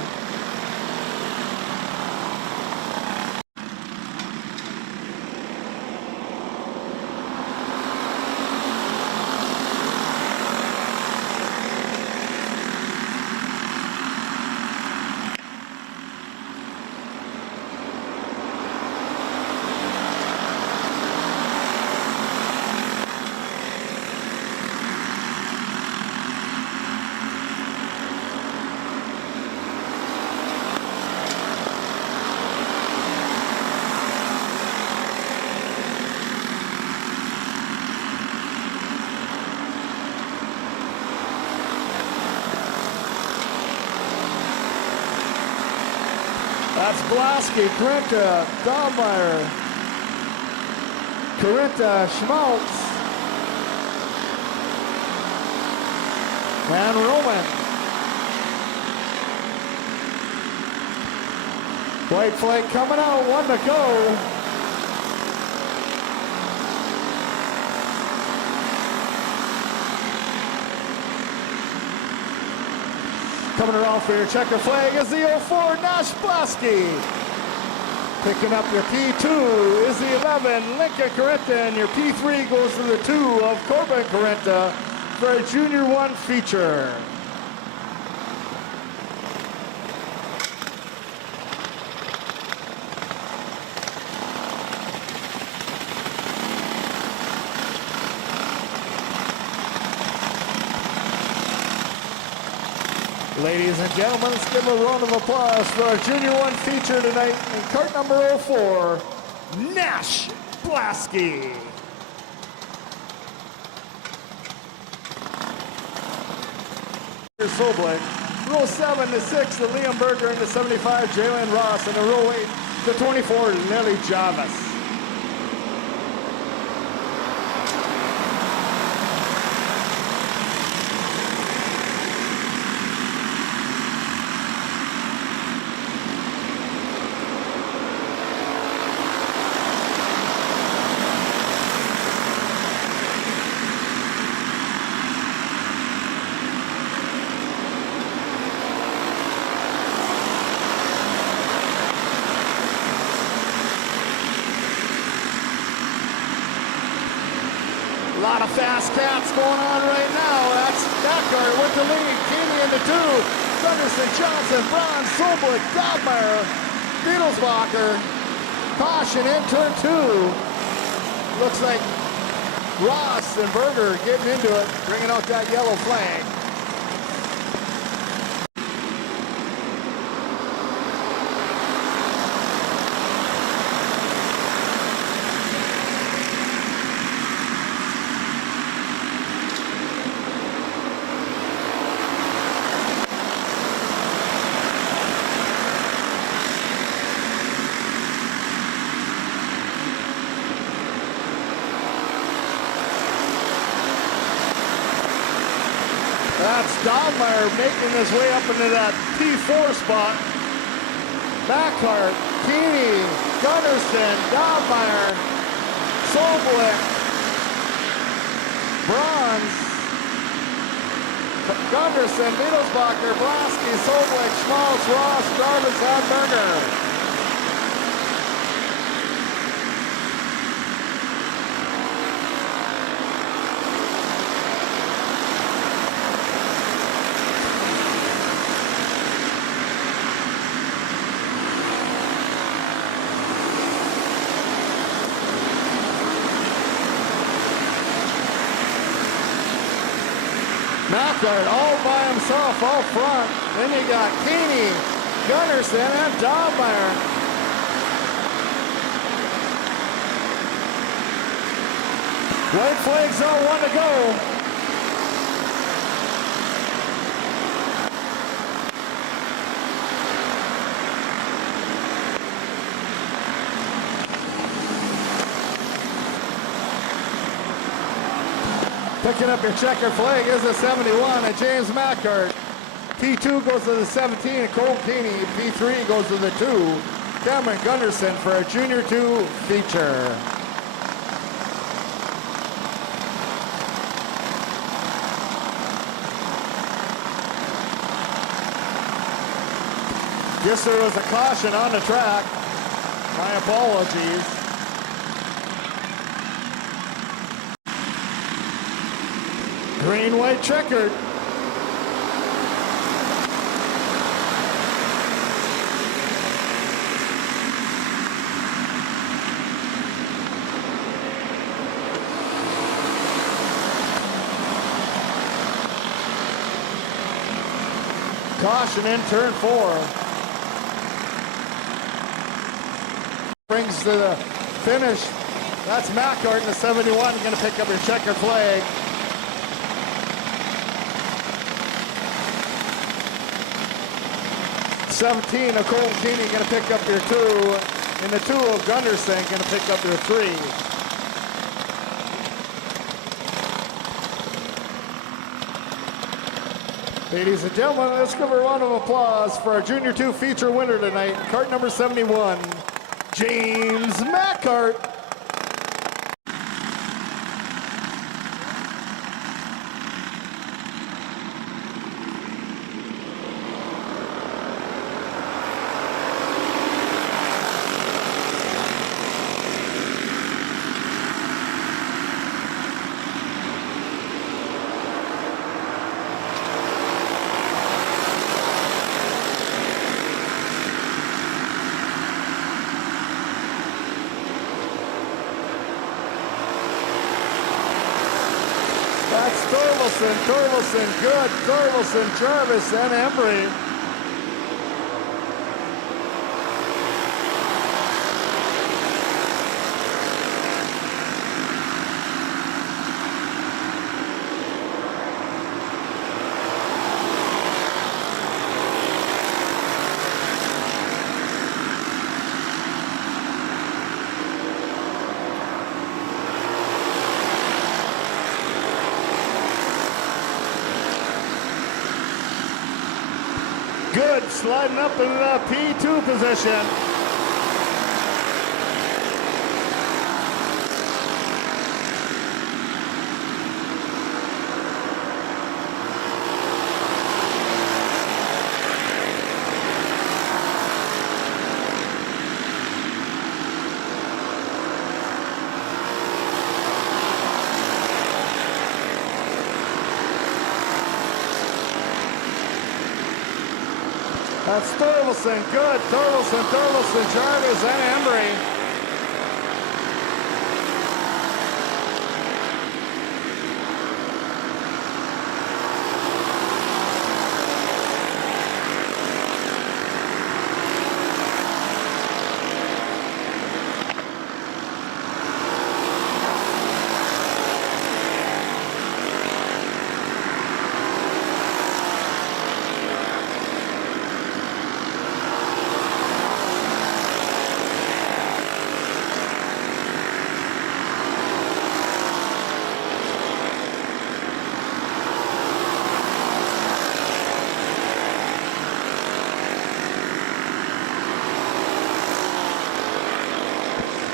That's Blasky, Corinta, Dahlmeyer, Corinta, Schmaltz, and Roman. White flag coming out, 1 to go. Coming around for your checker flag is the 04 Nash Blasky. Picking up your P2 is the 11, Lincoln Carenta, and your P3 goes to the 2 of Corbin Carenta for a Junior 1 feature. Ladies and gentlemen, let's give a round of applause for our Junior 1 feature tonight in cart number 04, Nash Blasky. Soblik, row 7 to 6 to Liam Berger, and to 75 Jalen Ross, and to row 8 to 24 Nelly Javis. A lot of fast cats going on right now. That's that cart with the lead. Keeney in the 2. Gunderson, Johnson, Braun, Soblik, Dobmeyer, Beetlesbacher. Caution in turn 2. Looks like Ross and Berger getting into it, bringing out that yellow flag. That's Dobmeyer making his way up into that P4 spot. Back cart, Keeney, Gunderson, Dobmeyer, Soblik, Bronze, Gunderson, Beetlesbacher, Blasky, Soblik, Schmaltz, Ross, Jarvis, and Berger. Malkart all by himself, all front. Then you got Keeney, Gunderson, and Dobmeyer. White flags on, 1 to go. Picking up your checker flag is the 71 and James Malkart. P2 goes to the 17 and Cole Keeney. P3 goes to the 2, Cameron Gunderson, for a Junior 2 feature. Guess there was a caution on the track. My apologies. Green, white, checkered. Caution in turn 4. Brings to the finish. That's Malkart in the 71. Going to pick up your checkered flag. '17 of Cole Keeney going to pick up your 2, and the 2 of Gunderson going to pick up your 3. Ladies and gentlemen, let's give a round of applause for our Junior 2 feature winner tonight, cart number 71, James Malkart. That's Thorvaldsen, good. Thorvaldsen, Jarvis, and Embry. Good, sliding up into the P2 position. That's Thorvaldsen, good. Thorvaldsen, Jarvis, and Embry.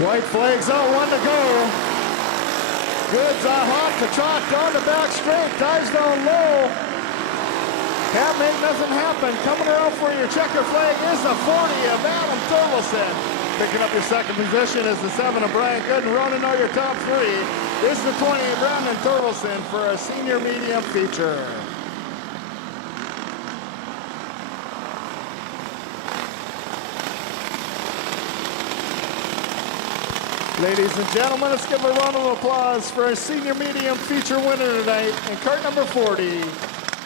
White flags out, one to go. Goods on hot to trot down the back straight, dives down low. Can't make nothing happen. Coming around for your checker flag is the 40 of Adam Thorvaldsen. Picking up your second position is the 7 of Brian Gooden. Rounding out your top three is the 20 of Brandon Thorvaldsen for a senior medium feature. Ladies and gentlemen, let's give a round of applause for our senior medium feature winner tonight in cart number 40,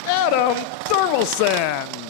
Adam Thorvaldsen.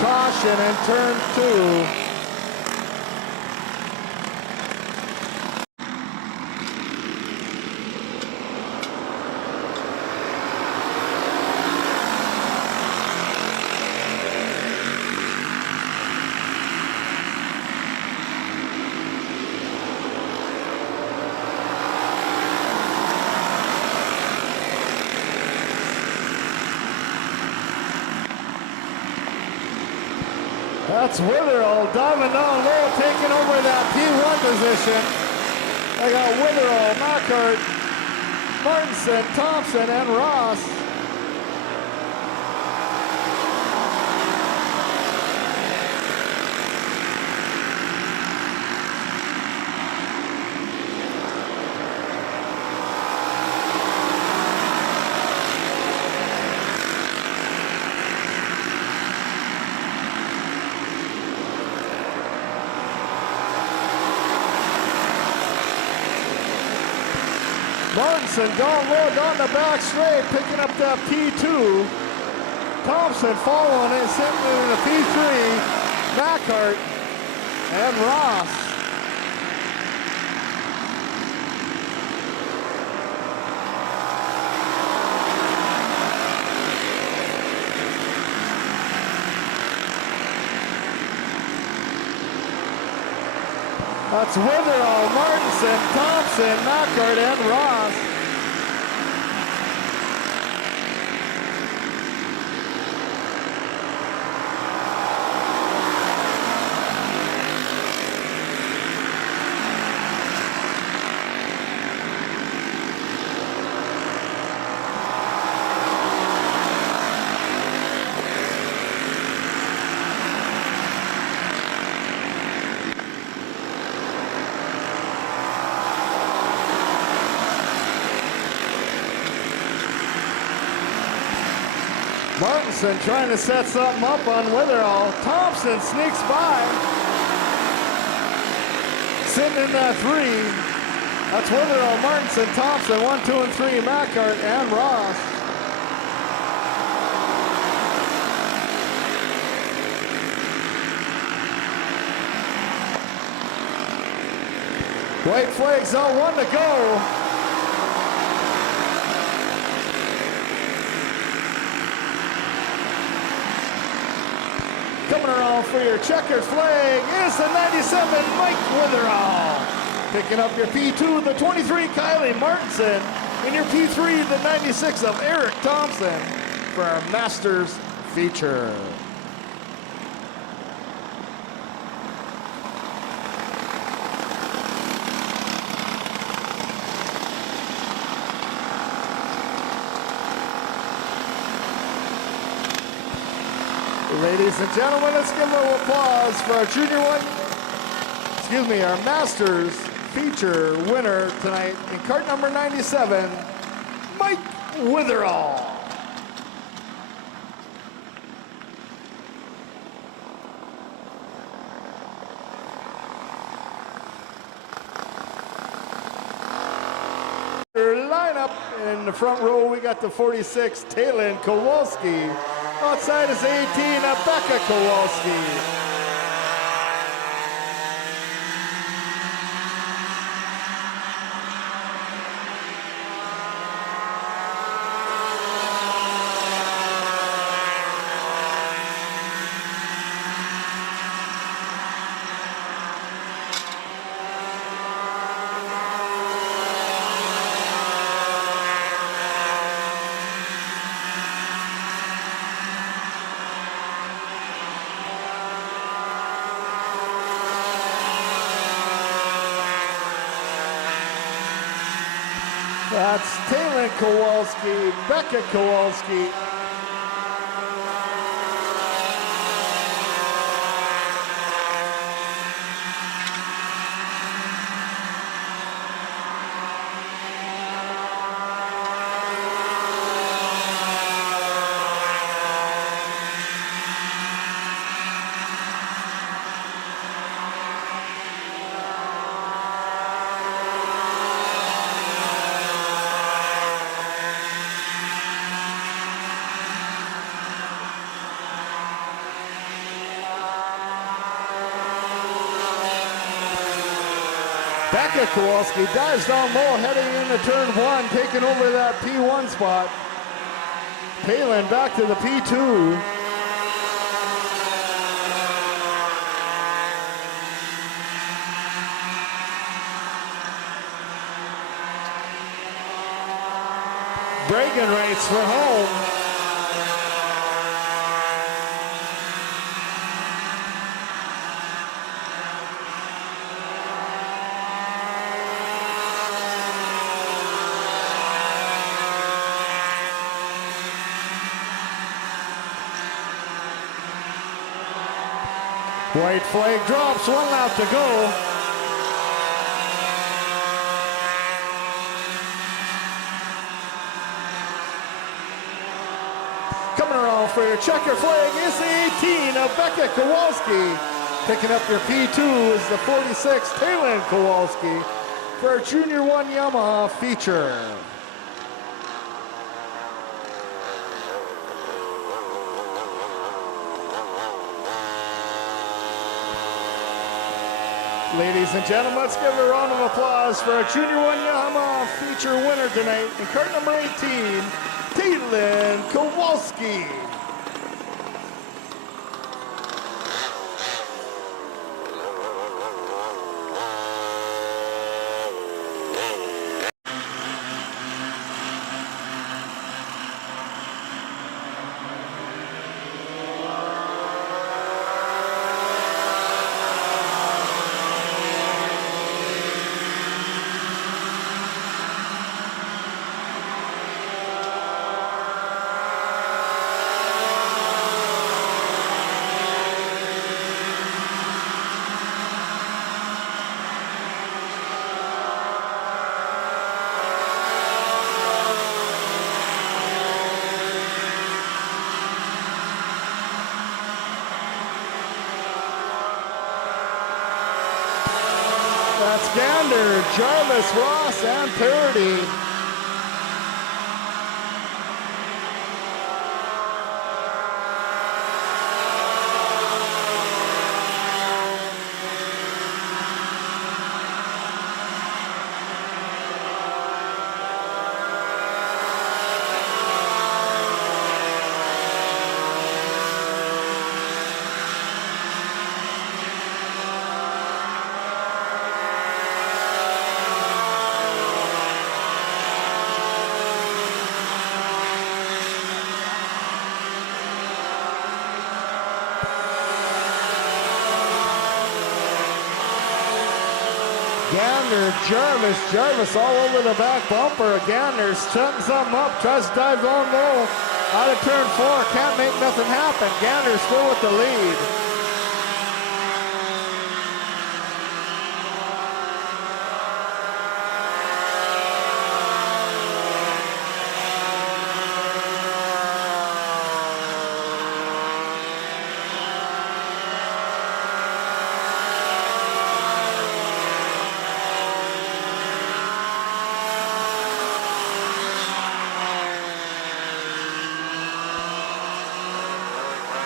Caution in turn 2. That's Witherall diving down low, taking over that P1 position. They got Witherall, Markert, Martinson, Thompson, and Ross. Martinson down low down the back straight, picking up that P2. Thompson following it, sitting in the P3. Mackhart and Ross. That's Witherall, Martinson, Thompson, Mackhart, and Ross. Martinson trying to set something up on Witherall. Thompson sneaks by. Sitting in that 3. That's Witherall, Martinson, Thompson, 1, 2, and 3, Macart and Ross. White flags out, 1 to go. Coming around for your checkered flag is the 97, Mike Witherall. Picking up your P2, the 23, Kylie Martinson. And your P3, the 96 of Eric Thompson for our Masters feature. Ladies and gentlemen, let's give a little applause for our our Masters feature winner tonight in cart number 97, Mike Witherall. Lineup in the front row, we got the 46, Talon Kowalski. Outside is 18, Becca Kowalski. That's Talon Kowalski, Becca Kowalski. Becca Kowalski dives down low, heading into turn 1, taking over that P1 spot. Palin back to the P2. Bragging rights for home. White flag drops, 1 lap to go. Coming around for your checker flag is the 18 of Becca Kowalski. Picking up your P2 is the 46 Talon Kowalski for our Junior 1 Yamaha feature. Ladies and gentlemen, let's give a round of applause for our Junior 1 Yamaha feature winner tonight in cart number 18, Talon Kowalski. Gander, Jarvis, Ross, and Parody. Gander, Jarvis all over the back bumper. Gander's setting something up, tries to dive on low. Out of turn 4, can't make nothing happen. Gander's still with the lead.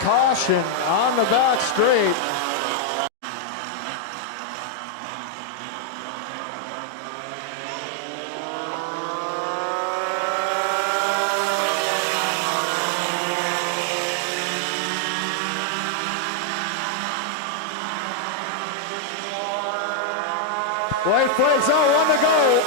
Caution on the back straight. White flags out, 1 to go.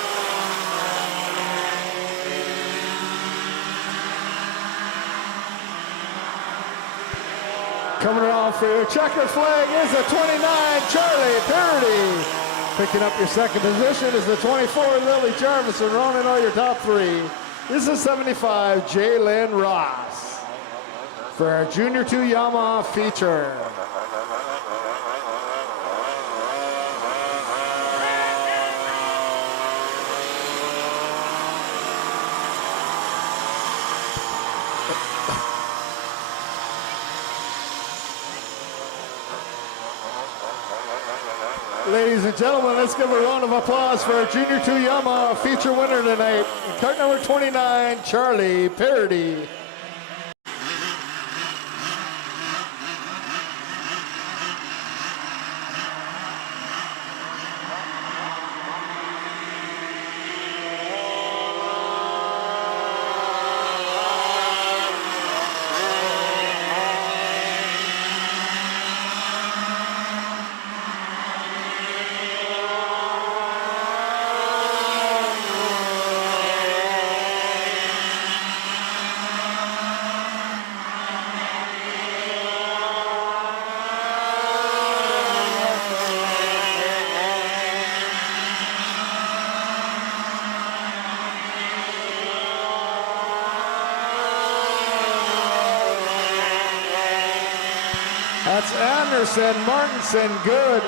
Coming around for your checker flag is the 29, Charlie Parody. Picking up your second position is the 24, Lily Jarvis, and rounding out your top 3 is the 75, Jalen Ross. For our Junior 2 Yamaha feature. Ladies and gentlemen, let's give a round of applause for our Junior 2 Yamaha feature winner tonight, cart number 29, Charlie Parody. That's Anderson, Martinson, good.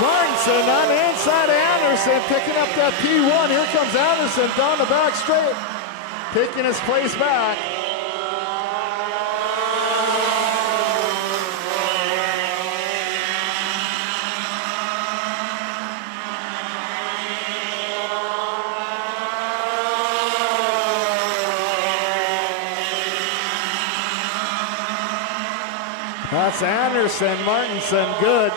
Martinson on the inside of Anderson, picking up that P1. Here comes Anderson down the back straight, taking his place back. That's Anderson, Martinson, good.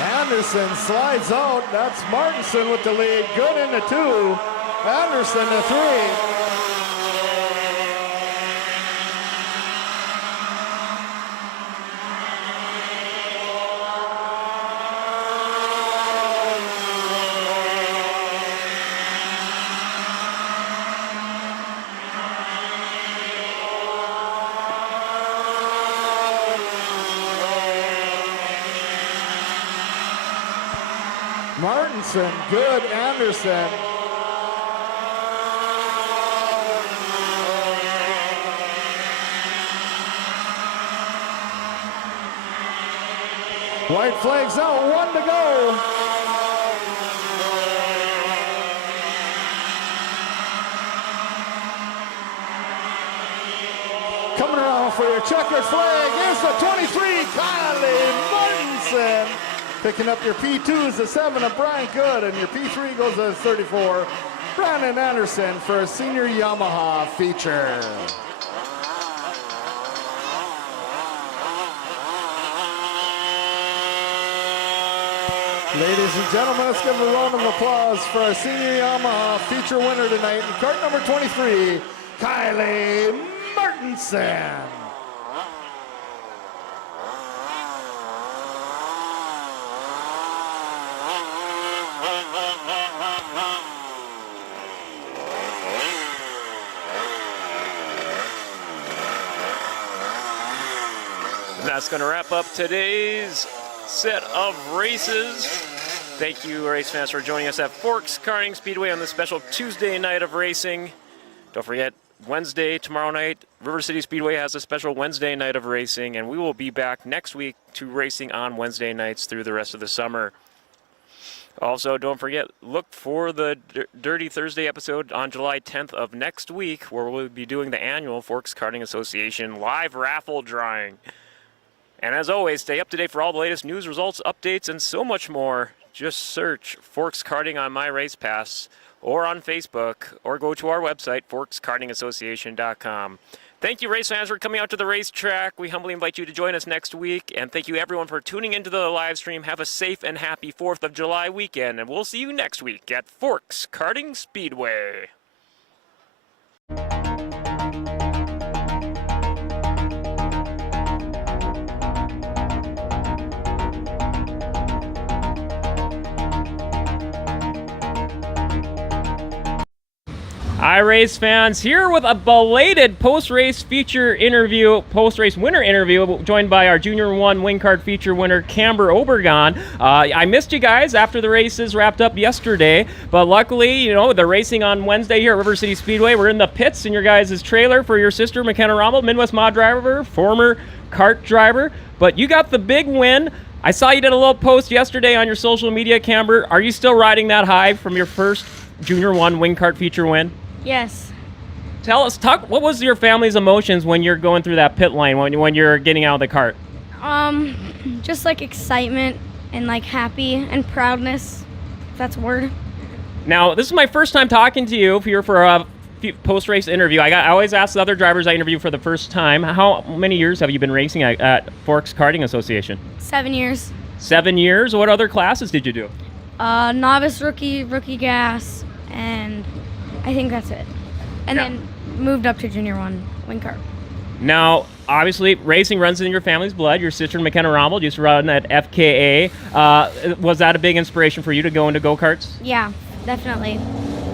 Anderson slides out. That's Martinson with the lead. Good into 2. Anderson to 3. Martinson, good Anderson. White flags out, 1 to go. Coming around for your checkered flag is the 23, Kylie Martinson. Picking up your P2 is the 7 of Brian Good, and your P3 goes to the 34, Brandon Anderson for a senior Yamaha feature. Ladies and gentlemen, let's give a round of applause for our senior Yamaha feature winner tonight in cart number 23, Kylie Martinson. That's going to wrap up today's set of races. Thank you, race fans, for joining us at Forks Karting Speedway on this special Tuesday night of racing. Don't forget, Wednesday, tomorrow night, River City Speedway has a special Wednesday night of racing, and we will be back next week to racing on Wednesday nights through the rest of the summer. Also, don't forget, look for the Dirty Thursday episode on July 10th of next week, where we'll be doing the annual Forks Karting Association live raffle drawing. And as always, stay up to date for all the latest news, results, updates, and so much more. Just search Forks Karting on My Race Pass or on Facebook, or go to our website, forkskartingassociation.com. Thank you, race fans, for coming out to the racetrack. We humbly invite you to join us next week. And thank you, everyone, for tuning into the live stream. Have a safe and happy 4th of July weekend. And we'll see you next week at Forks Karting Speedway. Hi, race fans, here with a belated post-race feature interview, post-race winner interview, joined by our Junior 1 wing cart feature winner, Camber Obregon. I missed you guys after the races wrapped up yesterday, but luckily, you know, they're racing on Wednesday here at River City Speedway. We're in the pits in your guys' trailer for your sister, McKenna Rommel, Midwest Mod driver, former kart driver, but you got the big win. I saw you did a little post yesterday on your social media, Camber. Are you still riding that high from your first Junior 1 wing cart feature win? Yes. What was your family's emotions when you're going through that pit lane, when you're getting out of the cart? Just like excitement and like happy and proudness, if that's a word. Now, this is my first time talking to you here for a post-race interview. I always ask the other drivers I interview for the first time, how many years have you been racing at Forks Karting Association? 7 years. 7 years? What other classes did you do? Novice, rookie gas, and I think that's it. And then moved up to Junior 1 wing cart. Now, obviously, racing runs in your family's blood. Your sister, McKenna Rommel, used to run at FKA. Was that a big inspiration for you to go into go-karts? Yeah, definitely.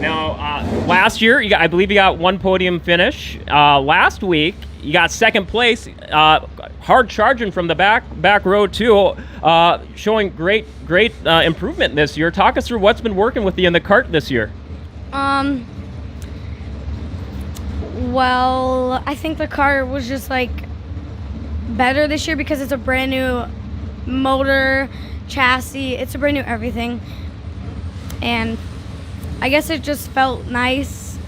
Now, last year, I believe you got one podium finish. Last week, you got second place, hard charging from the back row too, showing great improvement this year. Talk us through what's been working with you in the kart this year. Well, I think the car was just like better this year because it's a brand new motor, chassis, it's a brand new everything. And I guess it just felt nice,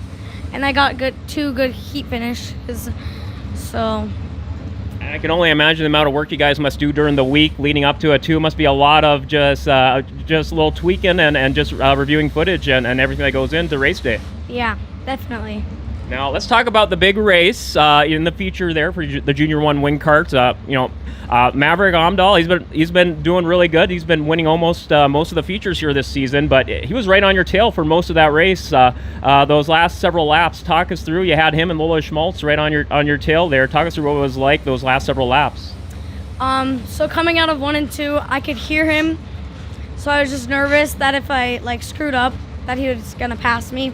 and I got two good heat finishes, so. And I can only imagine the amount of work you guys must do during the week leading up to it too. Must be a lot of just a little tweaking and just reviewing footage and everything that goes into race day. Yeah, definitely. Now let's talk about the big race in the feature there for the Junior 1 wing karts. Maverick Amdahl, he's been doing really good. He's been winning almost most of the features here this season, but he was right on your tail for most of that race. Those last several laps, talk us through. You had him and Lola Schmaltz right on your tail there. Talk us through what it was like those last several laps. So coming out of 1 and 2, I could hear him, so I was just nervous that if I like screwed up, that he was gonna pass me.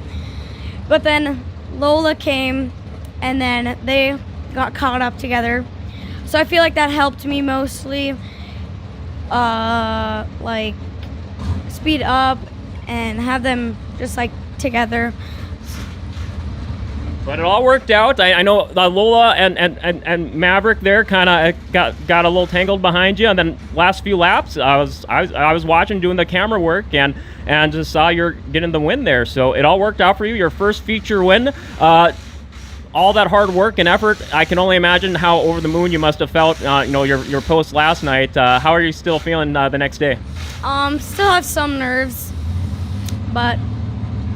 But then Lola came, and then they got caught up together. So I feel like that helped me mostly, speed up and have them just like together. But it all worked out. I know Lola and Maverick there kind of got a little tangled behind you, and then last few laps I was watching, doing the camera work, and just saw you're getting the win there. So it all worked out for you. Your first feature win. All that hard work and effort. I can only imagine how over the moon you must have felt. Your post last night. How are you still feeling the next day? Still have some nerves, but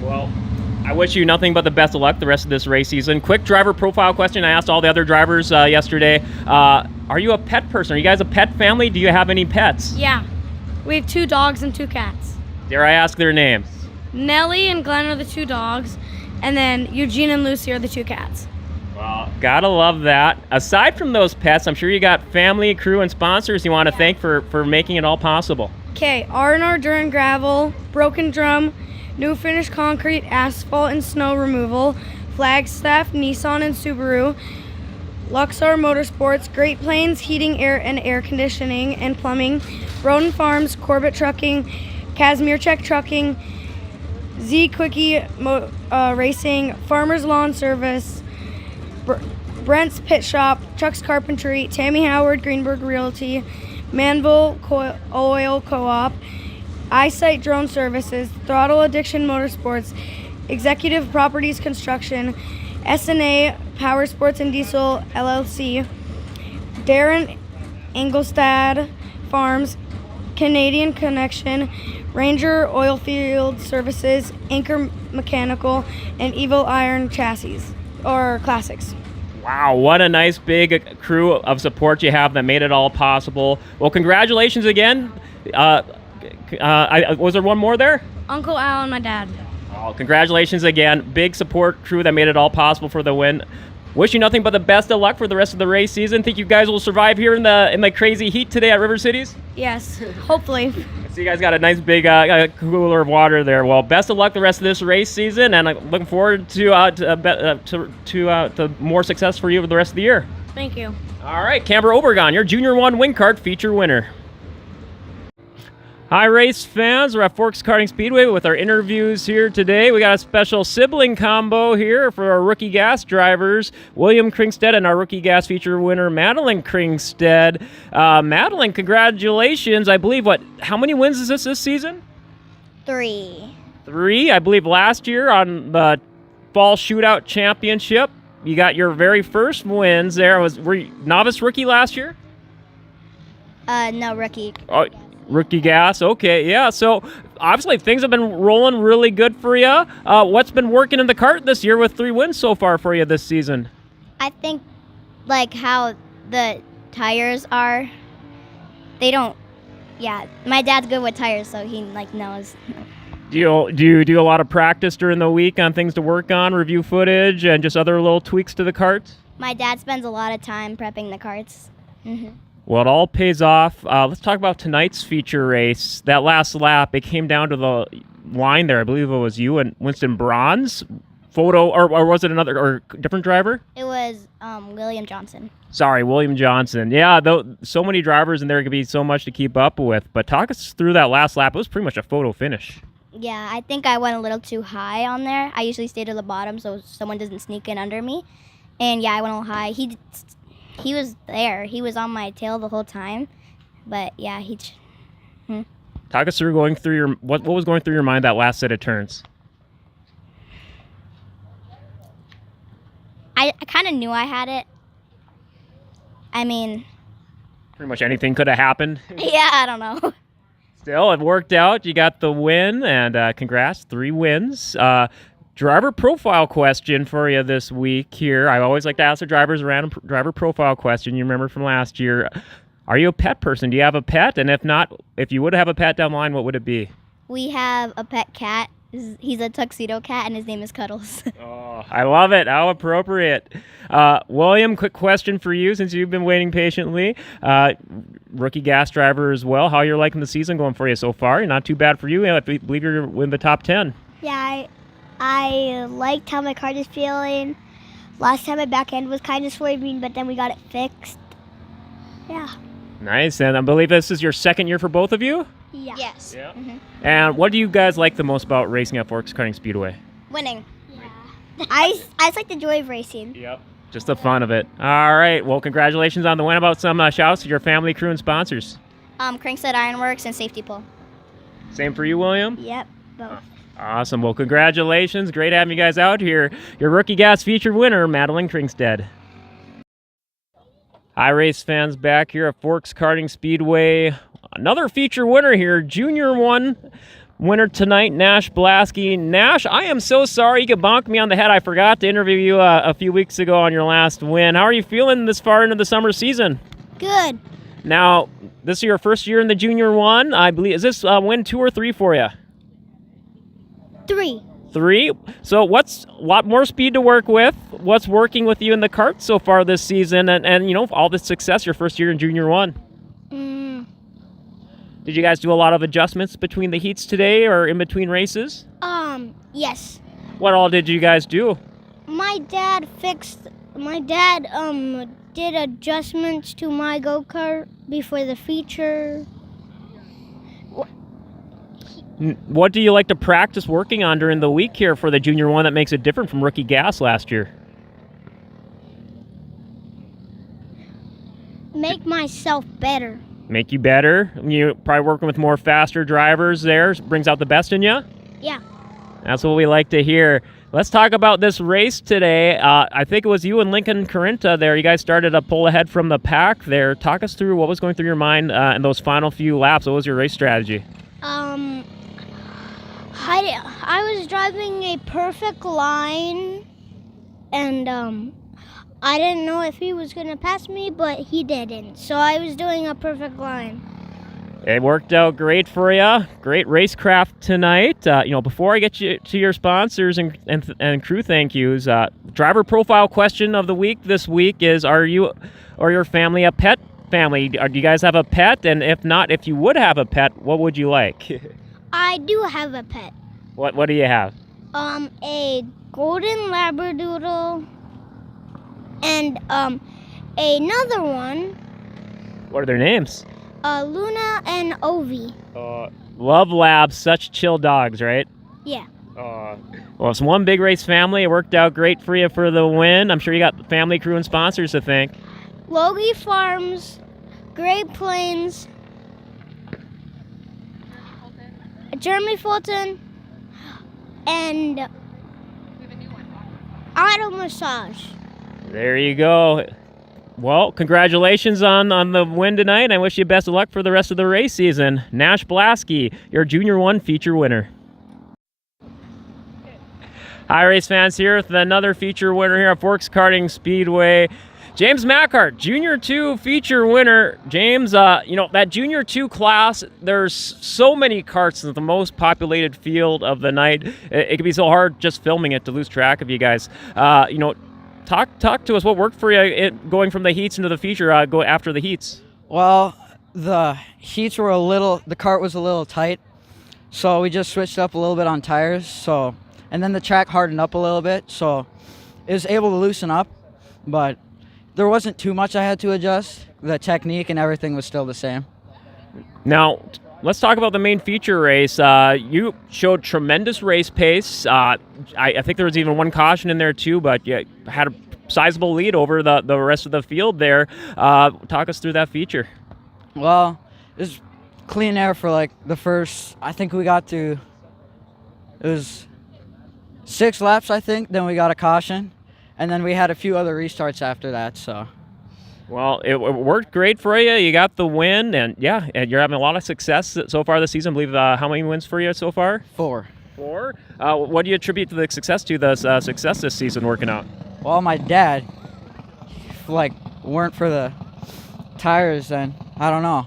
well, I wish you nothing but the best of luck the rest of this race season. Quick driver profile question I asked all the other drivers yesterday. Are you a pet person? Are you guys a pet family? Do you have any pets? yeah, we have 2 dogs and 2 cats. Dare I ask their names? Nellie and Glenn are the 2 dogs, and then Eugene and Lucy are the 2 cats. Well, gotta love that. Aside from those pets, I'm sure you got family, crew, and sponsors you want to thank for making it all possible. Okay, R&R Duran Gravel, Broken Drum, New Finish Concrete, Asphalt and Snow Removal, Flagstaff, Nissan and Subaru, Luxor Motorsports, Great Plains Heating, Air Conditioning and Plumbing, Roden Farms, Corbett Trucking, Casimir Check Trucking, Z Quickie Racing, Farmers Lawn Service, Brent's Pit Shop, Chuck's Carpentry, Tammy Howard, Greenberg Realty, Manville Oil Co-op, Eyesight Drone Services, Throttle Addiction Motorsports, Executive Properties Construction, S&A Power Sports and Diesel LLC, Darren Engelstad Farms, Canadian Connection, Ranger Oilfield Services, Anchor Mechanical, and Evil Iron Chassis, or Classics. Wow, what a nice big crew of support you have that made it all possible. Well, congratulations again. Was there one more there? Uncle Al and my dad. Oh, congratulations again. Big support crew that made it all possible for the win. Wish you nothing but the best of luck for the rest of the race season. Think you guys will survive here in the crazy heat today at River Cities? Yes, hopefully. So you guys got a nice big cooler of water there. Well, best of luck the rest of this race season, and I'm looking forward to more success for you for the rest of the year. Thank you. All right, Canberra Obregon, your Junior 1 Wing Kart feature winner. Hi, race fans. We're at Forks Karting Speedway with our interviews here today. We got a special sibling combo here for our rookie gas drivers, William Kringstead and our rookie gas feature winner, Madeline Kringstead. Madeline, congratulations. I believe, how many wins is this season? 3. 3. I believe last year on the Fall Shootout Championship, you got your very first wins there. Were you novice rookie last year? No, rookie. Oh, rookie gas. Okay, yeah. So obviously things have been rolling really good for you. What's been working in the kart this year with 3 wins so far for you this season? I think, like, how the tires are, they don't, yeah. My dad's good with tires, so he, like, knows. Do you do a lot of practice during the week on things to work on, review footage, and just other little tweaks to the karts? My dad spends a lot of time prepping the karts. Well, it all pays off. Let's talk about tonight's feature race. That last lap, it came down to the line there. I believe it was you and Winston Braun's photo, or was it another or different driver? It was William Johnson. Sorry, William Johnson. Yeah, so many drivers in there could be so much to keep up with. But talk us through that last lap. It was pretty much a photo finish. Yeah, I think I went a little too high on there. I usually stay to the bottom so someone doesn't sneak in under me. And yeah, I went a little high. He was there. He was on my tail the whole time. But yeah, Talk us through going through your what was going through your mind that last set of turns. I kind of knew I had it. I mean, Pretty much anything could have happened. yeah, I don't know. Still, it worked out. You got the win, and congrats, 3 wins. Driver profile question for you this week here. I always like to ask the drivers a random driver profile question. You remember from last year. Are you a pet person? Do you have a pet? And if not, if you would have a pet down the line, what would it be? We have a pet cat. He's a tuxedo cat, and his name is Cuddles. Oh, I love it. How appropriate. William, quick question for you since you've been waiting patiently. Rookie gas driver as well. How you're liking the season going for you so far? Not too bad for you. I believe you're in the top 10. Yeah, I liked how my cart is feeling. Last time my back end was kind of swerving, but then we got it fixed. Yeah. Nice. And I believe this is your second year for both of you? Yeah. Yes. Yeah. Mhm. And what do you guys like the most about racing at Forks Karting Speedway? Winning. I just like the joy of racing. Yep. Just the fun of it. All right. Well, congratulations on the win. About some shouts to your family, crew, and sponsors. Crankset Ironworks and Safety Pole. Same for you, William? Yep. Both. Awesome. Well, congratulations. Great having you guys out here. Your Rookie Gas feature winner, Madeline Kringstead. Hi, race fans, back here at Forks Karting Speedway. Another feature winner here, Junior 1 winner tonight, Nash Blasky. Nash, I am so sorry you could bonk me on the head. I forgot to interview you a few weeks ago on your last win. How are you feeling this far into the summer season? Good. Now, this is your first year in the Junior 1, I believe. Is this win 2 or 3 for you? 3. 3. So what's a lot more speed to work with? What's working with you in the kart so far this season? And you know, all this success, your first year in Junior 1. Did you guys do a lot of adjustments between the heats today or in between races? Yes. What all did you guys do? My dad did adjustments to my go-kart before the feature. What do you like to practice working on during the week here for the Junior 1 that makes it different from Rookie Gas last year? Make myself better. Make you better? You probably working with more faster drivers there, brings out the best in you? Yeah. That's what we like to hear. Let's talk about this race today. I think it was you and Lincoln Corinta there. You guys started a pull ahead from the pack there. Talk us through what was going through your mind in those final few laps. What was your race strategy? I was driving a perfect line, and I didn't know if he was going to pass me, but he didn't. So I was doing a perfect line. It worked out great for you. Great racecraft tonight. Before I get you to your sponsors and crew thank yous, driver profile question of the week this week is: are you or your family a pet family? Do you guys have a pet? And if not, if you would have a pet, what would you like? I do have a pet. What do you have? A golden labradoodle and another one, What are their names? Luna and Ovi. Love Labs, such chill dogs, right? Yeah. Well, it's one big race family. It worked out great for you for the win. I'm sure you got family, crew, and sponsors to thank. Logie Farms, Great Plains, Jeremy Fulton, and Auto Massage. There you go. Well, congratulations on the win tonight. I wish you best of luck for the rest of the race season. Nash Blasky, your Junior 1 feature winner. Hi, race fans, here with another feature winner here at Forks Karting Speedway. James Mackhart, Junior 2 feature winner. James, that Junior 2 class, there's so many karts in the most populated field of the night. It can be so hard just filming it to lose track of you guys. Talk to us. What worked for you going from the heats into the feature, go after the heats? Well, the heats were the cart was a little tight, so we just switched up a little bit on tires. And then the track hardened up a little bit, so it was able to loosen up, but there wasn't too much I had to adjust. The technique and everything was still the same. Now, let's talk about the main feature race. You showed tremendous race pace. I think there was even one caution in there too, but you had a sizable lead over the rest of the field there. Talk us through that feature. Well, it was clean air for like the first, I think it was 6 laps, I think. Then we got a caution, and then we had a few other restarts after that, so. Well, it worked great for you. You got the win, and you're having a lot of success so far this season. I believe how many wins for you so far? 4. 4. What do you attribute the success to? The success this season working out? Well, my dad, weren't for the tires, then I don't know.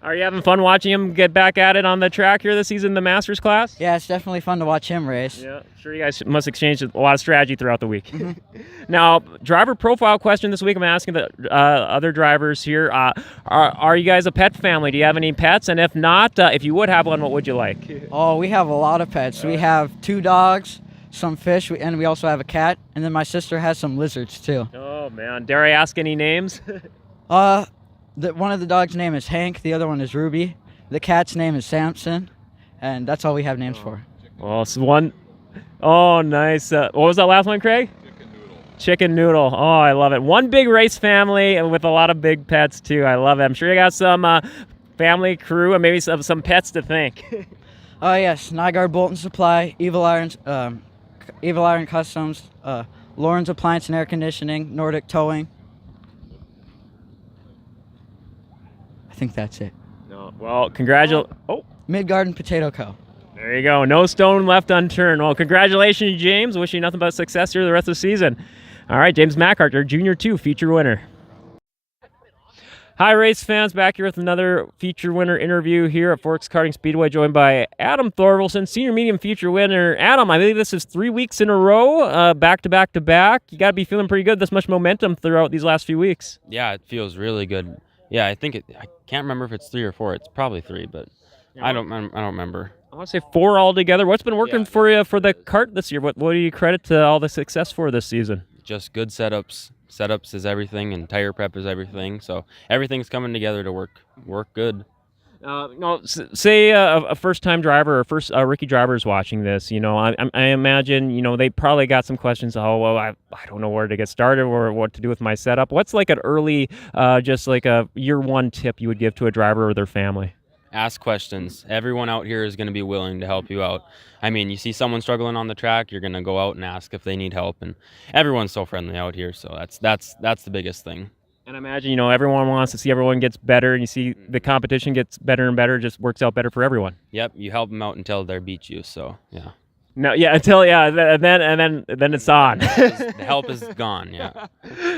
Are you having fun watching him get back at it on the track here this season, the Masters class? Yeah, it's definitely fun to watch him race. Yeah, sure you guys must exchange a lot of strategy throughout the week. Now, driver profile question this week. I'm asking the other drivers here. Are you guys a pet family? Do you have any pets? And if not, if you would have one, what would you like? Oh, we have a lot of pets. We have 2 dogs, some fish, and we also have a cat. And then my sister has some lizards, too. Oh, man. Dare I ask any names? One of the dogs' name is Hank. The other one is Ruby. The cat's name is Samson, and that's all we have names for. Well, it's one. Oh, nice. What was that last one, Craig? Chicken Noodle. Oh, I love it. One big race family with a lot of big pets, too. I love it. I'm sure you got some family crew and maybe some pets to thank. Oh, yes. Nygaard Bolt & Supply, Evil Iron Customs, Lauren's Appliance and Air Conditioning, Nordic Towing. I think that's it. No, well, congratulations. Oh. Mid-Garden Potato Co. There you go. No stone left unturned. Well, congratulations, James. Wishing you nothing but success here the rest of the season. All right, James Mackhart, your Junior 2 feature winner. Hi, race fans. Back here with another feature winner interview here at Forks Karting Speedway, joined by Adam Thorvaldsen, senior medium feature winner. Adam, I believe this is 3 weeks in a row, back to back to back. You got to be feeling pretty good. This much momentum throughout these last few weeks. Yeah, it feels really good. Yeah, I can't remember if it's 3 or 4. It's probably 3, but I don't remember. I want to say 4 altogether. What's been working for you for the kart this year? What do you credit to all the success for this season? Just good setups. Setups is everything, and tire prep is everything. So everything's coming together to work good. Say a first-time driver or first rookie driver is watching this. I imagine they probably got some questions. Oh, well, I don't know where to get started or what to do with my setup. What's like an early, just like a year one tip you would give to a driver or their family? Ask questions. Everyone out here is going to be willing to help you out. I mean, you see someone struggling on the track, you're going to go out and ask if they need help, and everyone's so friendly out here. So that's the biggest thing. And I imagine, everyone wants to see everyone gets better, and you see the competition gets better and better, just works out better for everyone. Yep, you help them out until they beat you. So yeah. No, yeah, and then it's on. The help is gone. Yeah.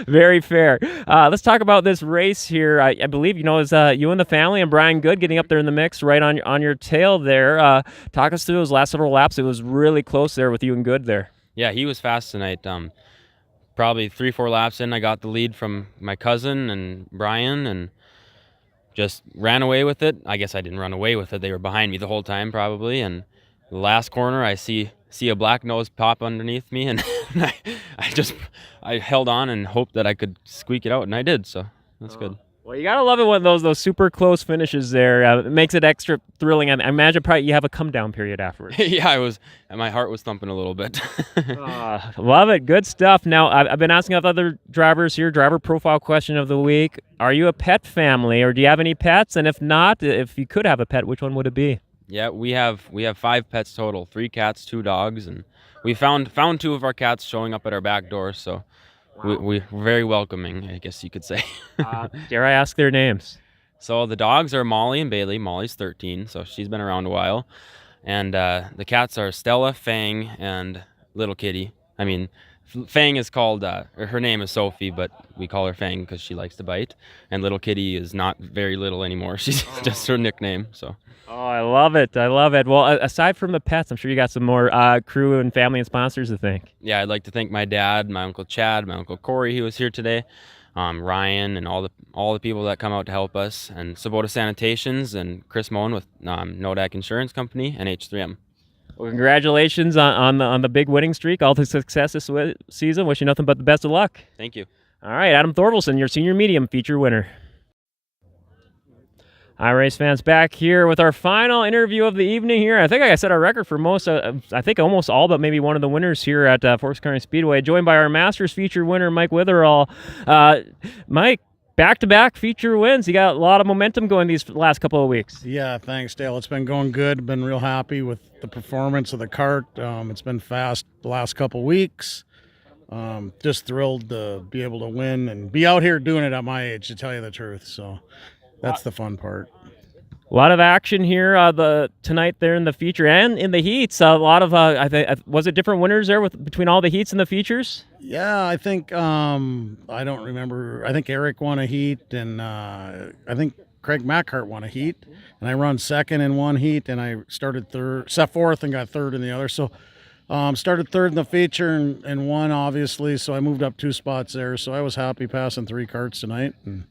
Very fair. Let's talk about this race here. I believe is you and the family and Brian Good getting up there in the mix, right on your tail there. Talk us through those last several laps. It was really close there with you and Good there. Yeah, he was fast tonight. Probably 3-4 laps in, I got the lead from my cousin and Brian, and just ran away with it. I guess I didn't run away with it. They were behind me the whole time probably, and the last corner, I see a black nose pop underneath me, and I held on and hoped that I could squeak it out, and I did. So that's good. Well, you gotta love it when those super close finishes there. It makes it extra thrilling. I imagine probably you have a come down period afterwards. Yeah, my heart was thumping a little bit. Love it. Good stuff. Now I've been asking other drivers here. Driver profile question of the week: are you a pet family, or do you have any pets? And if not, if you could have a pet, which one would it be? Yeah, we have 5 pets total, 3 cats, 2 dogs, and we found 2 of our cats showing up at our back door, so wow. We're very welcoming, I guess you could say. Dare I ask their names? So the dogs are Molly and Bailey. Molly's 13, so she's been around a while. And the cats are Stella, Fang, and Little Kitty. I mean, Fang is called, her name is Sophie, but we call her Fang because she likes to bite. And Little Kitty is not very little anymore. She's just her nickname, so. Oh, I love it. Well, aside from the pets, I'm sure you got some more crew and family and sponsors to thank. Yeah, I'd like to thank my dad, my Uncle Chad, my Uncle Corey, who was here today, Ryan, and all the people that come out to help us, and Sabota Sanitations, and Chris Moen with Nodak Insurance Company, and H3M. Well, congratulations on the big winning streak, all the success this season. Wish you nothing but the best of luck. Thank you. All right, Adam Thorvaldsen, your senior medium feature winner. Hi, race fans, back here with our final interview of the evening here. I think I set our record for most, I think almost all, but maybe one of the winners here at Forks Karting Speedway, joined by our Masters feature winner, Mike Witherall. Mike, back-to-back feature wins. You got a lot of momentum going these last couple of weeks. Yeah, thanks, Dale. It's been going good. Been real happy with the performance of the kart. It's been fast the last couple of weeks. Just thrilled to be able to win and be out here doing it at my age, to tell you the truth. So that's the fun part. A lot of action here tonight there in the feature and in the heats. A lot of was it different winners there between all the heats and the features? Yeah, I think I don't remember. I think Eric won a heat, and I think Craig Mackhart won a heat, and I run second in one heat, and I started fourth and got third in the other. So started third in the feature and won, obviously. So I moved up 2 spots there. So I was happy passing 3 karts tonight and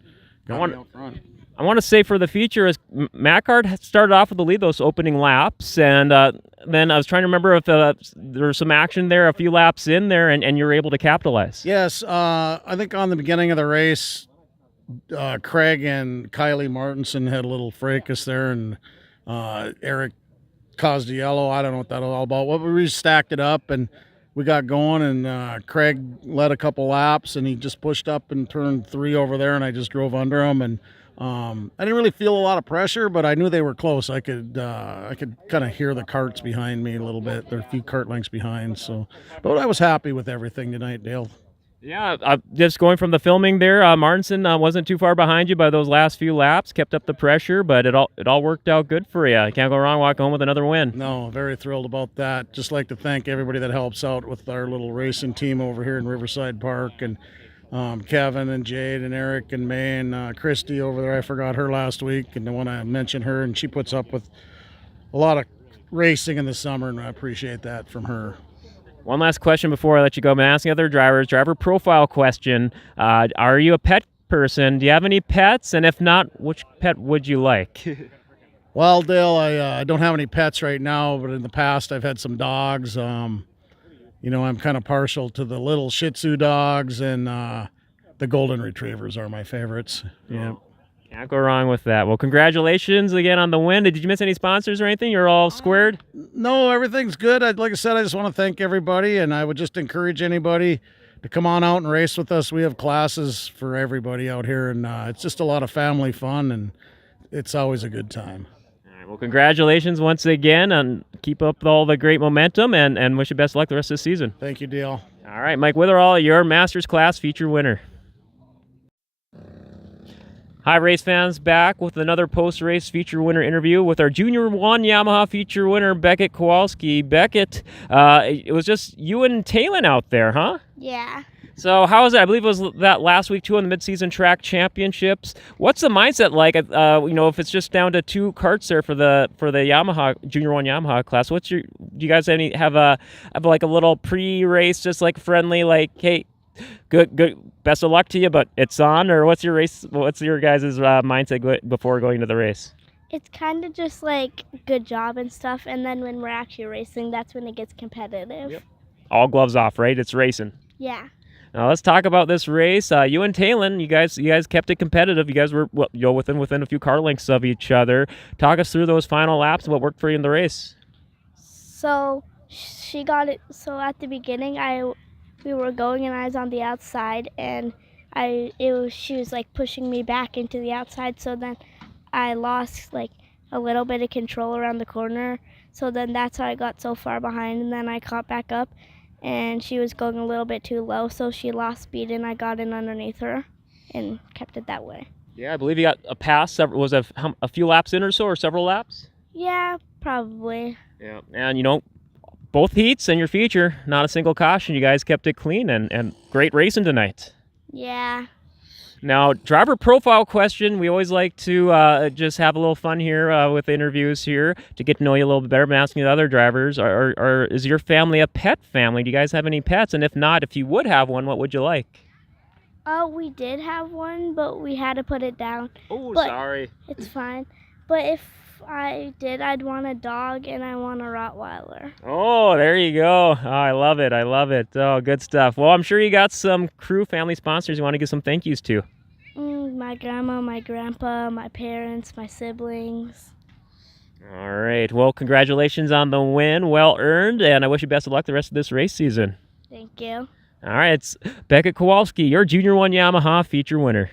got me out front. I want to say for the feature, Mackhart started off with the lead those opening laps, and then I was trying to remember if there was some action there a few laps in there, and you were able to capitalize. Yes, I think on the beginning of the race, Craig and Kylie Martinson had a little fracas there, and Eric caused a yellow. I don't know what that was all about. Well, we stacked it up and we got going, and Craig led a couple laps, and he just pushed up and turned 3 over there, and I just drove under him. And I didn't really feel a lot of pressure, but I knew they were close. I could kind of hear the carts behind me a little bit. They're a few cart lengths behind. So, but I was happy with everything tonight, Dale. Yeah, just going from the filming there, Martinson wasn't too far behind you by those last few laps, kept up the pressure, but it all worked out good for you. You can't go wrong walking home with another win. No, very thrilled about that. Just like to thank everybody that helps out with our little racing team over here in Riverside Park, and Kevin and Jade and Eric and May and Christy over there. I forgot her last week, and I want to mention her, and she puts up with a lot of racing in the summer, and I appreciate that from her. One last question before I let you go. I'm asking other drivers, driver profile question. Are you a pet person? Do you have any pets? And if not, which pet would you like? Well, Dale, I don't have any pets right now, but in the past I've had some dogs. I'm kind of partial to the little Shih Tzu dogs, and the Golden Retrievers are my favorites. Yeah. Can't go wrong with that. Well, congratulations again on the win. Did you miss any sponsors or anything? You're all squared? No, everything's good. Like I said, I just want to thank everybody, and I would just encourage anybody to come on out and race with us. We have classes for everybody out here, and it's just a lot of family fun, and it's always a good time. All right, well, congratulations once again, and keep up all the great momentum, and wish you best of luck the rest of the season. Thank you, Dale. All right, Mike Witherall, your Masters Class feature winner. Hi, race fans, back with another post-race feature winner interview with our Junior 1 Yamaha feature winner, Beckett Kowalski. Beckett, it was just you and Talon out there, huh? Yeah. So how was that? I believe it was that last week, too, on the mid-season track championships. What's the mindset like, if it's just down to 2 carts there for the Yamaha, Junior 1 Yamaha class? Do you guys have a little pre-race, just like friendly, like, hey, good, best of luck to you, but it's on? Or what's your guys' mindset before going to the race? It's kind of just like good job and stuff, and then when we're actually racing, that's when it gets competitive. Yep. All gloves off, right? It's racing. Yeah. Now let's talk about this race. You and Talon, you guys kept it competitive. You guys were within a few car lengths of each other. Talk us through those final laps and what worked for you in the race. So she got it. So at the beginning, we were going, and I was on the outside, and she was like pushing me back into the outside. So then I lost like a little bit of control around the corner. So then that's how I got so far behind, and then I caught back up, and she was going a little bit too low, so she lost speed, and I got in underneath her and kept it that way. Yeah, I believe you got a pass. Was it a few laps in or so, or several laps? Yeah, probably. Yeah, and both heats and your feature, not a single caution. You guys kept it clean and great racing tonight. Yeah. Now, driver profile question. We always like to just have a little fun here with interviews here to get to know you a little bit better. I'm asking the other drivers, is your family a pet family? Do you guys have any pets? And if not, if you would have one, what would you like? We did have one, but we had to put it down. Oh, but sorry. It's fine. But if I did, I'd want a dog, and I want a Rottweiler. Oh, there you go. Oh, I love it. Oh, good stuff. Well, I'm sure you got some crew, family sponsors you want to give some thank yous to. My grandma, my grandpa, my parents, my siblings. All right. Well, congratulations on the win. Well earned, and I wish you best of luck the rest of this race season. Thank you. All right. It's Beckett Kowalski, your Junior 1 Yamaha feature winner.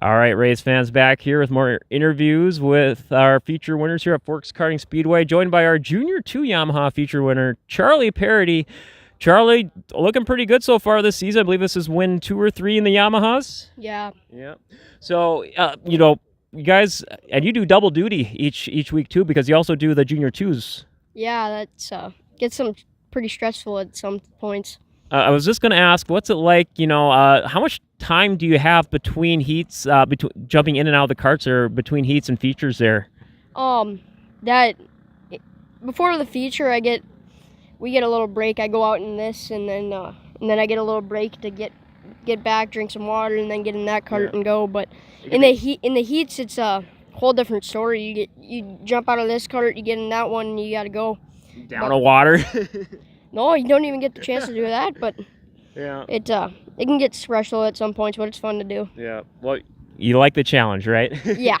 All right, race fans, back here with more interviews with our feature winners here at Forks Karting Speedway, joined by our Junior 2 Yamaha feature winner, Charlie Parody. Charlie, looking pretty good so far this season. I believe this is win 2 or 3 in the Yamahas. Yeah. Yeah. So, you guys, and you do double duty each week too, because you also do the Junior 2s. Yeah, that's gets some pretty stressful at some points. I was just going to ask, what's it like, how much time do you have between heats, jumping in and out of the carts, or between heats and features there? That before the feature, we get a little break. I go out in this, and then I get a little break to get back, drink some water, and then get in that cart and go. But in the heats, it's a whole different story. You jump out of this cart, you get in that one, and you got to go down a water. No, you don't even get the chance to do that, but yeah, it can get stressful at some points, but it's fun to do. Yeah. Well, you like the challenge, right? Yeah.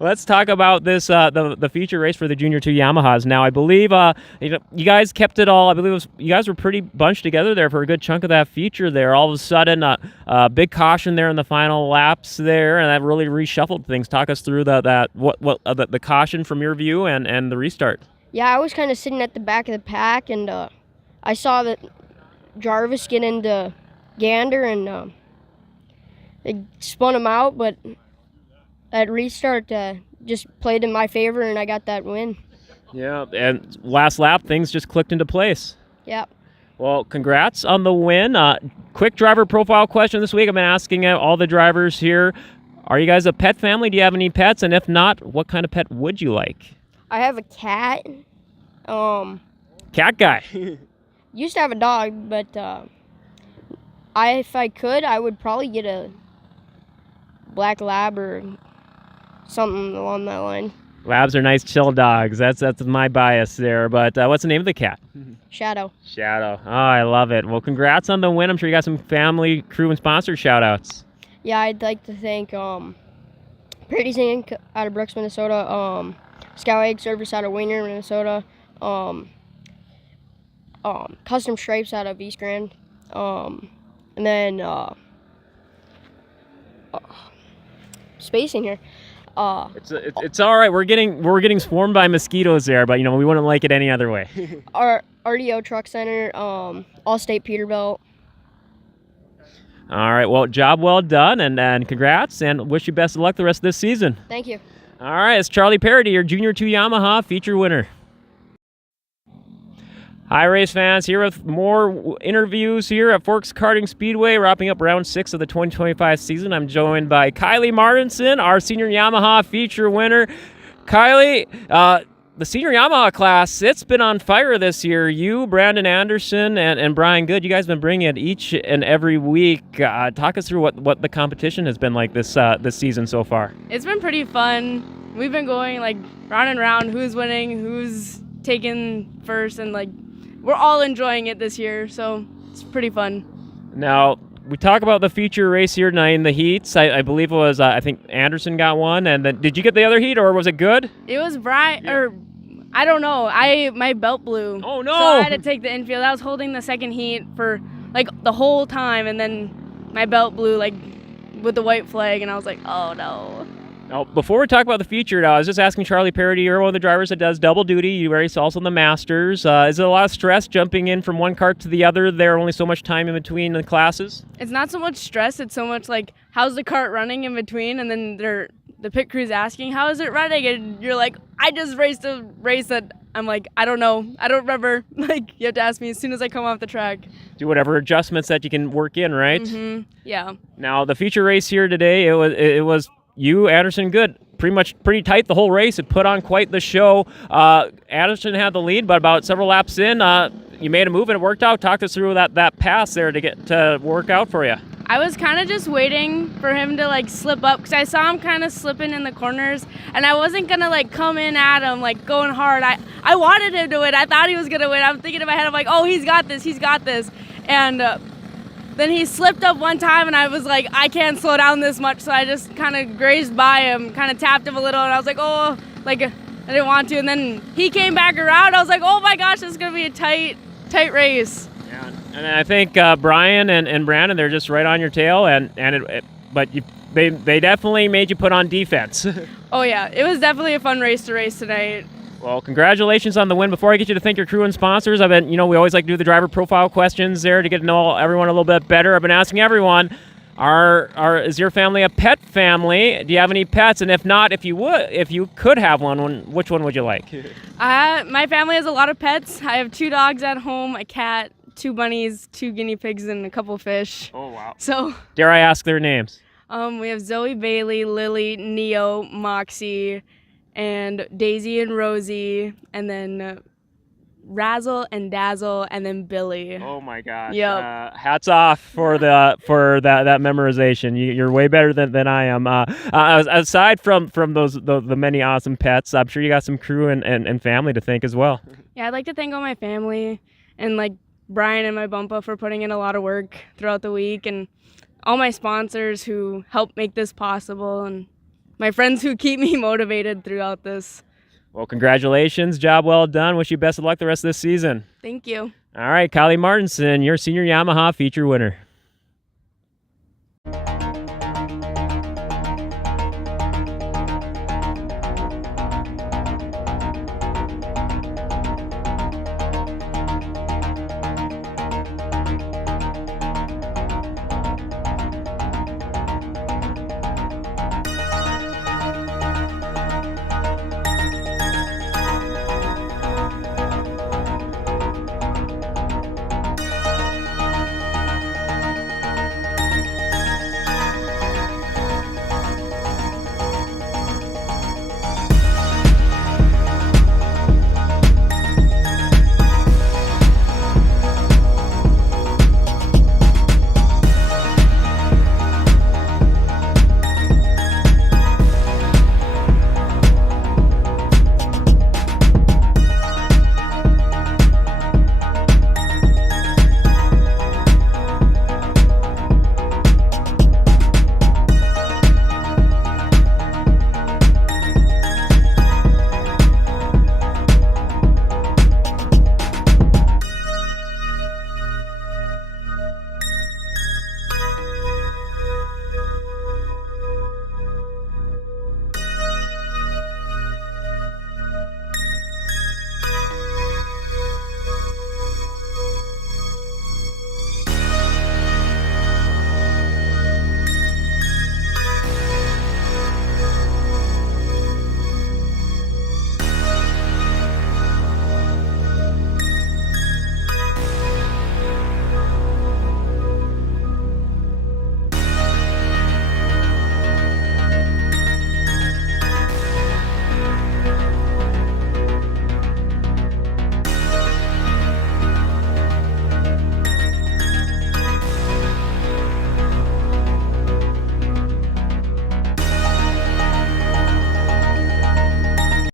Let's talk about this the feature race for the Junior 2 Yamahas. Now, I believe you guys kept it all. I believe you guys were pretty bunched together there for a good chunk of that feature there. All of a sudden, a big caution there in the final laps there, and that really reshuffled things. Talk us through the caution from your view and the restart. Yeah, I was kind of sitting at the back of the pack, and I saw that Jarvis get into Gander, and it spun him out, but that restart just played in my favor, and I got that win. Yeah, and last lap, things just clicked into place. Yep. Well, congrats on the win. Quick driver profile question this week. I've been asking all the drivers here, are you guys a pet family? Do you have any pets? And if not, what kind of pet would you like? I have a cat. Cat guy. Used to have a dog, but if I could, I would probably get a black lab or something along that line. Labs are nice, chill dogs. That's my bias there. But what's the name of the cat? Shadow. Shadow. Oh, I love it. Well, congrats on the win. I'm sure you got some family, crew, and sponsor shout-outs. Yeah, I'd like to thank Pretty Sing out of Brooks, Minnesota, Scout Egg Service out of Wayner, Minnesota, Custom Stripes out of East Grand, and then spacing here. It's all right. We're getting swarmed by mosquitoes there, but we wouldn't like it any other way. Our RDO Truck Center, Allstate Peterbilt. All right. Well, job well done, and congrats, and wish you best of luck the rest of this season. Thank you. All right. It's Charlie Parody, your Junior 2 Yamaha feature winner. Hi, race fans. Here with more interviews here at Forks Karting Speedway, wrapping up round 6 of the 2025 season. I'm joined by Kylie Martinson, our senior Yamaha feature winner. Kylie, the senior Yamaha class, it's been on fire this year. You, Brandon Anderson, and Brian Good, you guys have been bringing it each and every week. Talk us through what the competition has been like this season so far. It's been pretty fun. We've been going round and round, who's winning, who's taking first, and we're all enjoying it this year, so it's pretty fun. Now, we talk about the feature race here tonight in the heats. I believe it was, I think Anderson got one, and then did you get the other heat, or was it good? It was Brian, or I don't know. My belt blew. Oh, no. So I had to take the infield. I was holding the second heat for the whole time, and then my belt blew with the white flag, and I was like, oh no. Now, before we talk about the feature, I was just asking Charlie Parody, you're one of the drivers that does double duty. You race also in the Masters. Is it a lot of stress jumping in from one kart to the other? There only so much time in between the classes? It's not so much stress. It's so much how's the kart running in between? And then the pit crew's asking, how is it running? And you're like, I just raced a race that I'm like, I don't know. I don't remember. You have to ask me as soon as I come off the track. Do whatever adjustments that you can work in, right? Mm-hmm. Yeah. Now, the feature race here today, it was you, Anderson, Good. Pretty tight the whole race. It put on quite the show. Anderson had the lead, but about several laps in, you made a move and it worked out. Talk us through that pass there to work out for you. I was kind of just waiting for him to slip up because I saw him kind of slipping in the corners, and I wasn't gonna come in at him going hard. I wanted him to win. I thought he was gonna win. I'm thinking in my head, I'm like, oh, he's got this, and then he slipped up one time, and I was like, I can't slow down this much, so I just kind of grazed by him, kind of tapped him a little, and I was like, oh, I didn't want to. And then he came back around. I was like, oh my gosh, this is gonna be a tight race. Yeah, and I think Brian and Brandon, they're just right on your tail, but they definitely made you put on defense. Oh yeah, it was definitely a fun race to race tonight. Well, congratulations on the win. Before I get you to thank your crew and sponsors, we always like to do the driver profile questions there to get to know everyone a little bit better. I've been asking everyone, is your family a pet family? Do you have any pets? And if not, if you could have one, which one would you like? My family has a lot of pets. I have 2 dogs at home, a cat, 2 bunnies, 2 guinea pigs, and a couple fish. Oh, wow. So, dare I ask their names? We have Zoe, Bailey, Lily, Neo, Moxie, and Daisy and Rosie, and then Razzle and Dazzle, and then Billy. Oh my gosh! Yep. Hats off for that memorization. You're way better than I am. Aside from the many awesome pets, I'm sure you got some crew and family to thank as well. Yeah, I'd like to thank all my family and Brian and my bumpa for putting in a lot of work throughout the week, and all my sponsors who help make this possible, and my friends who keep me motivated throughout this. Well, congratulations. Job well done. Wish you best of luck the rest of this season. Thank you. All right, Kylie Martinson, your senior Yamaha feature winner.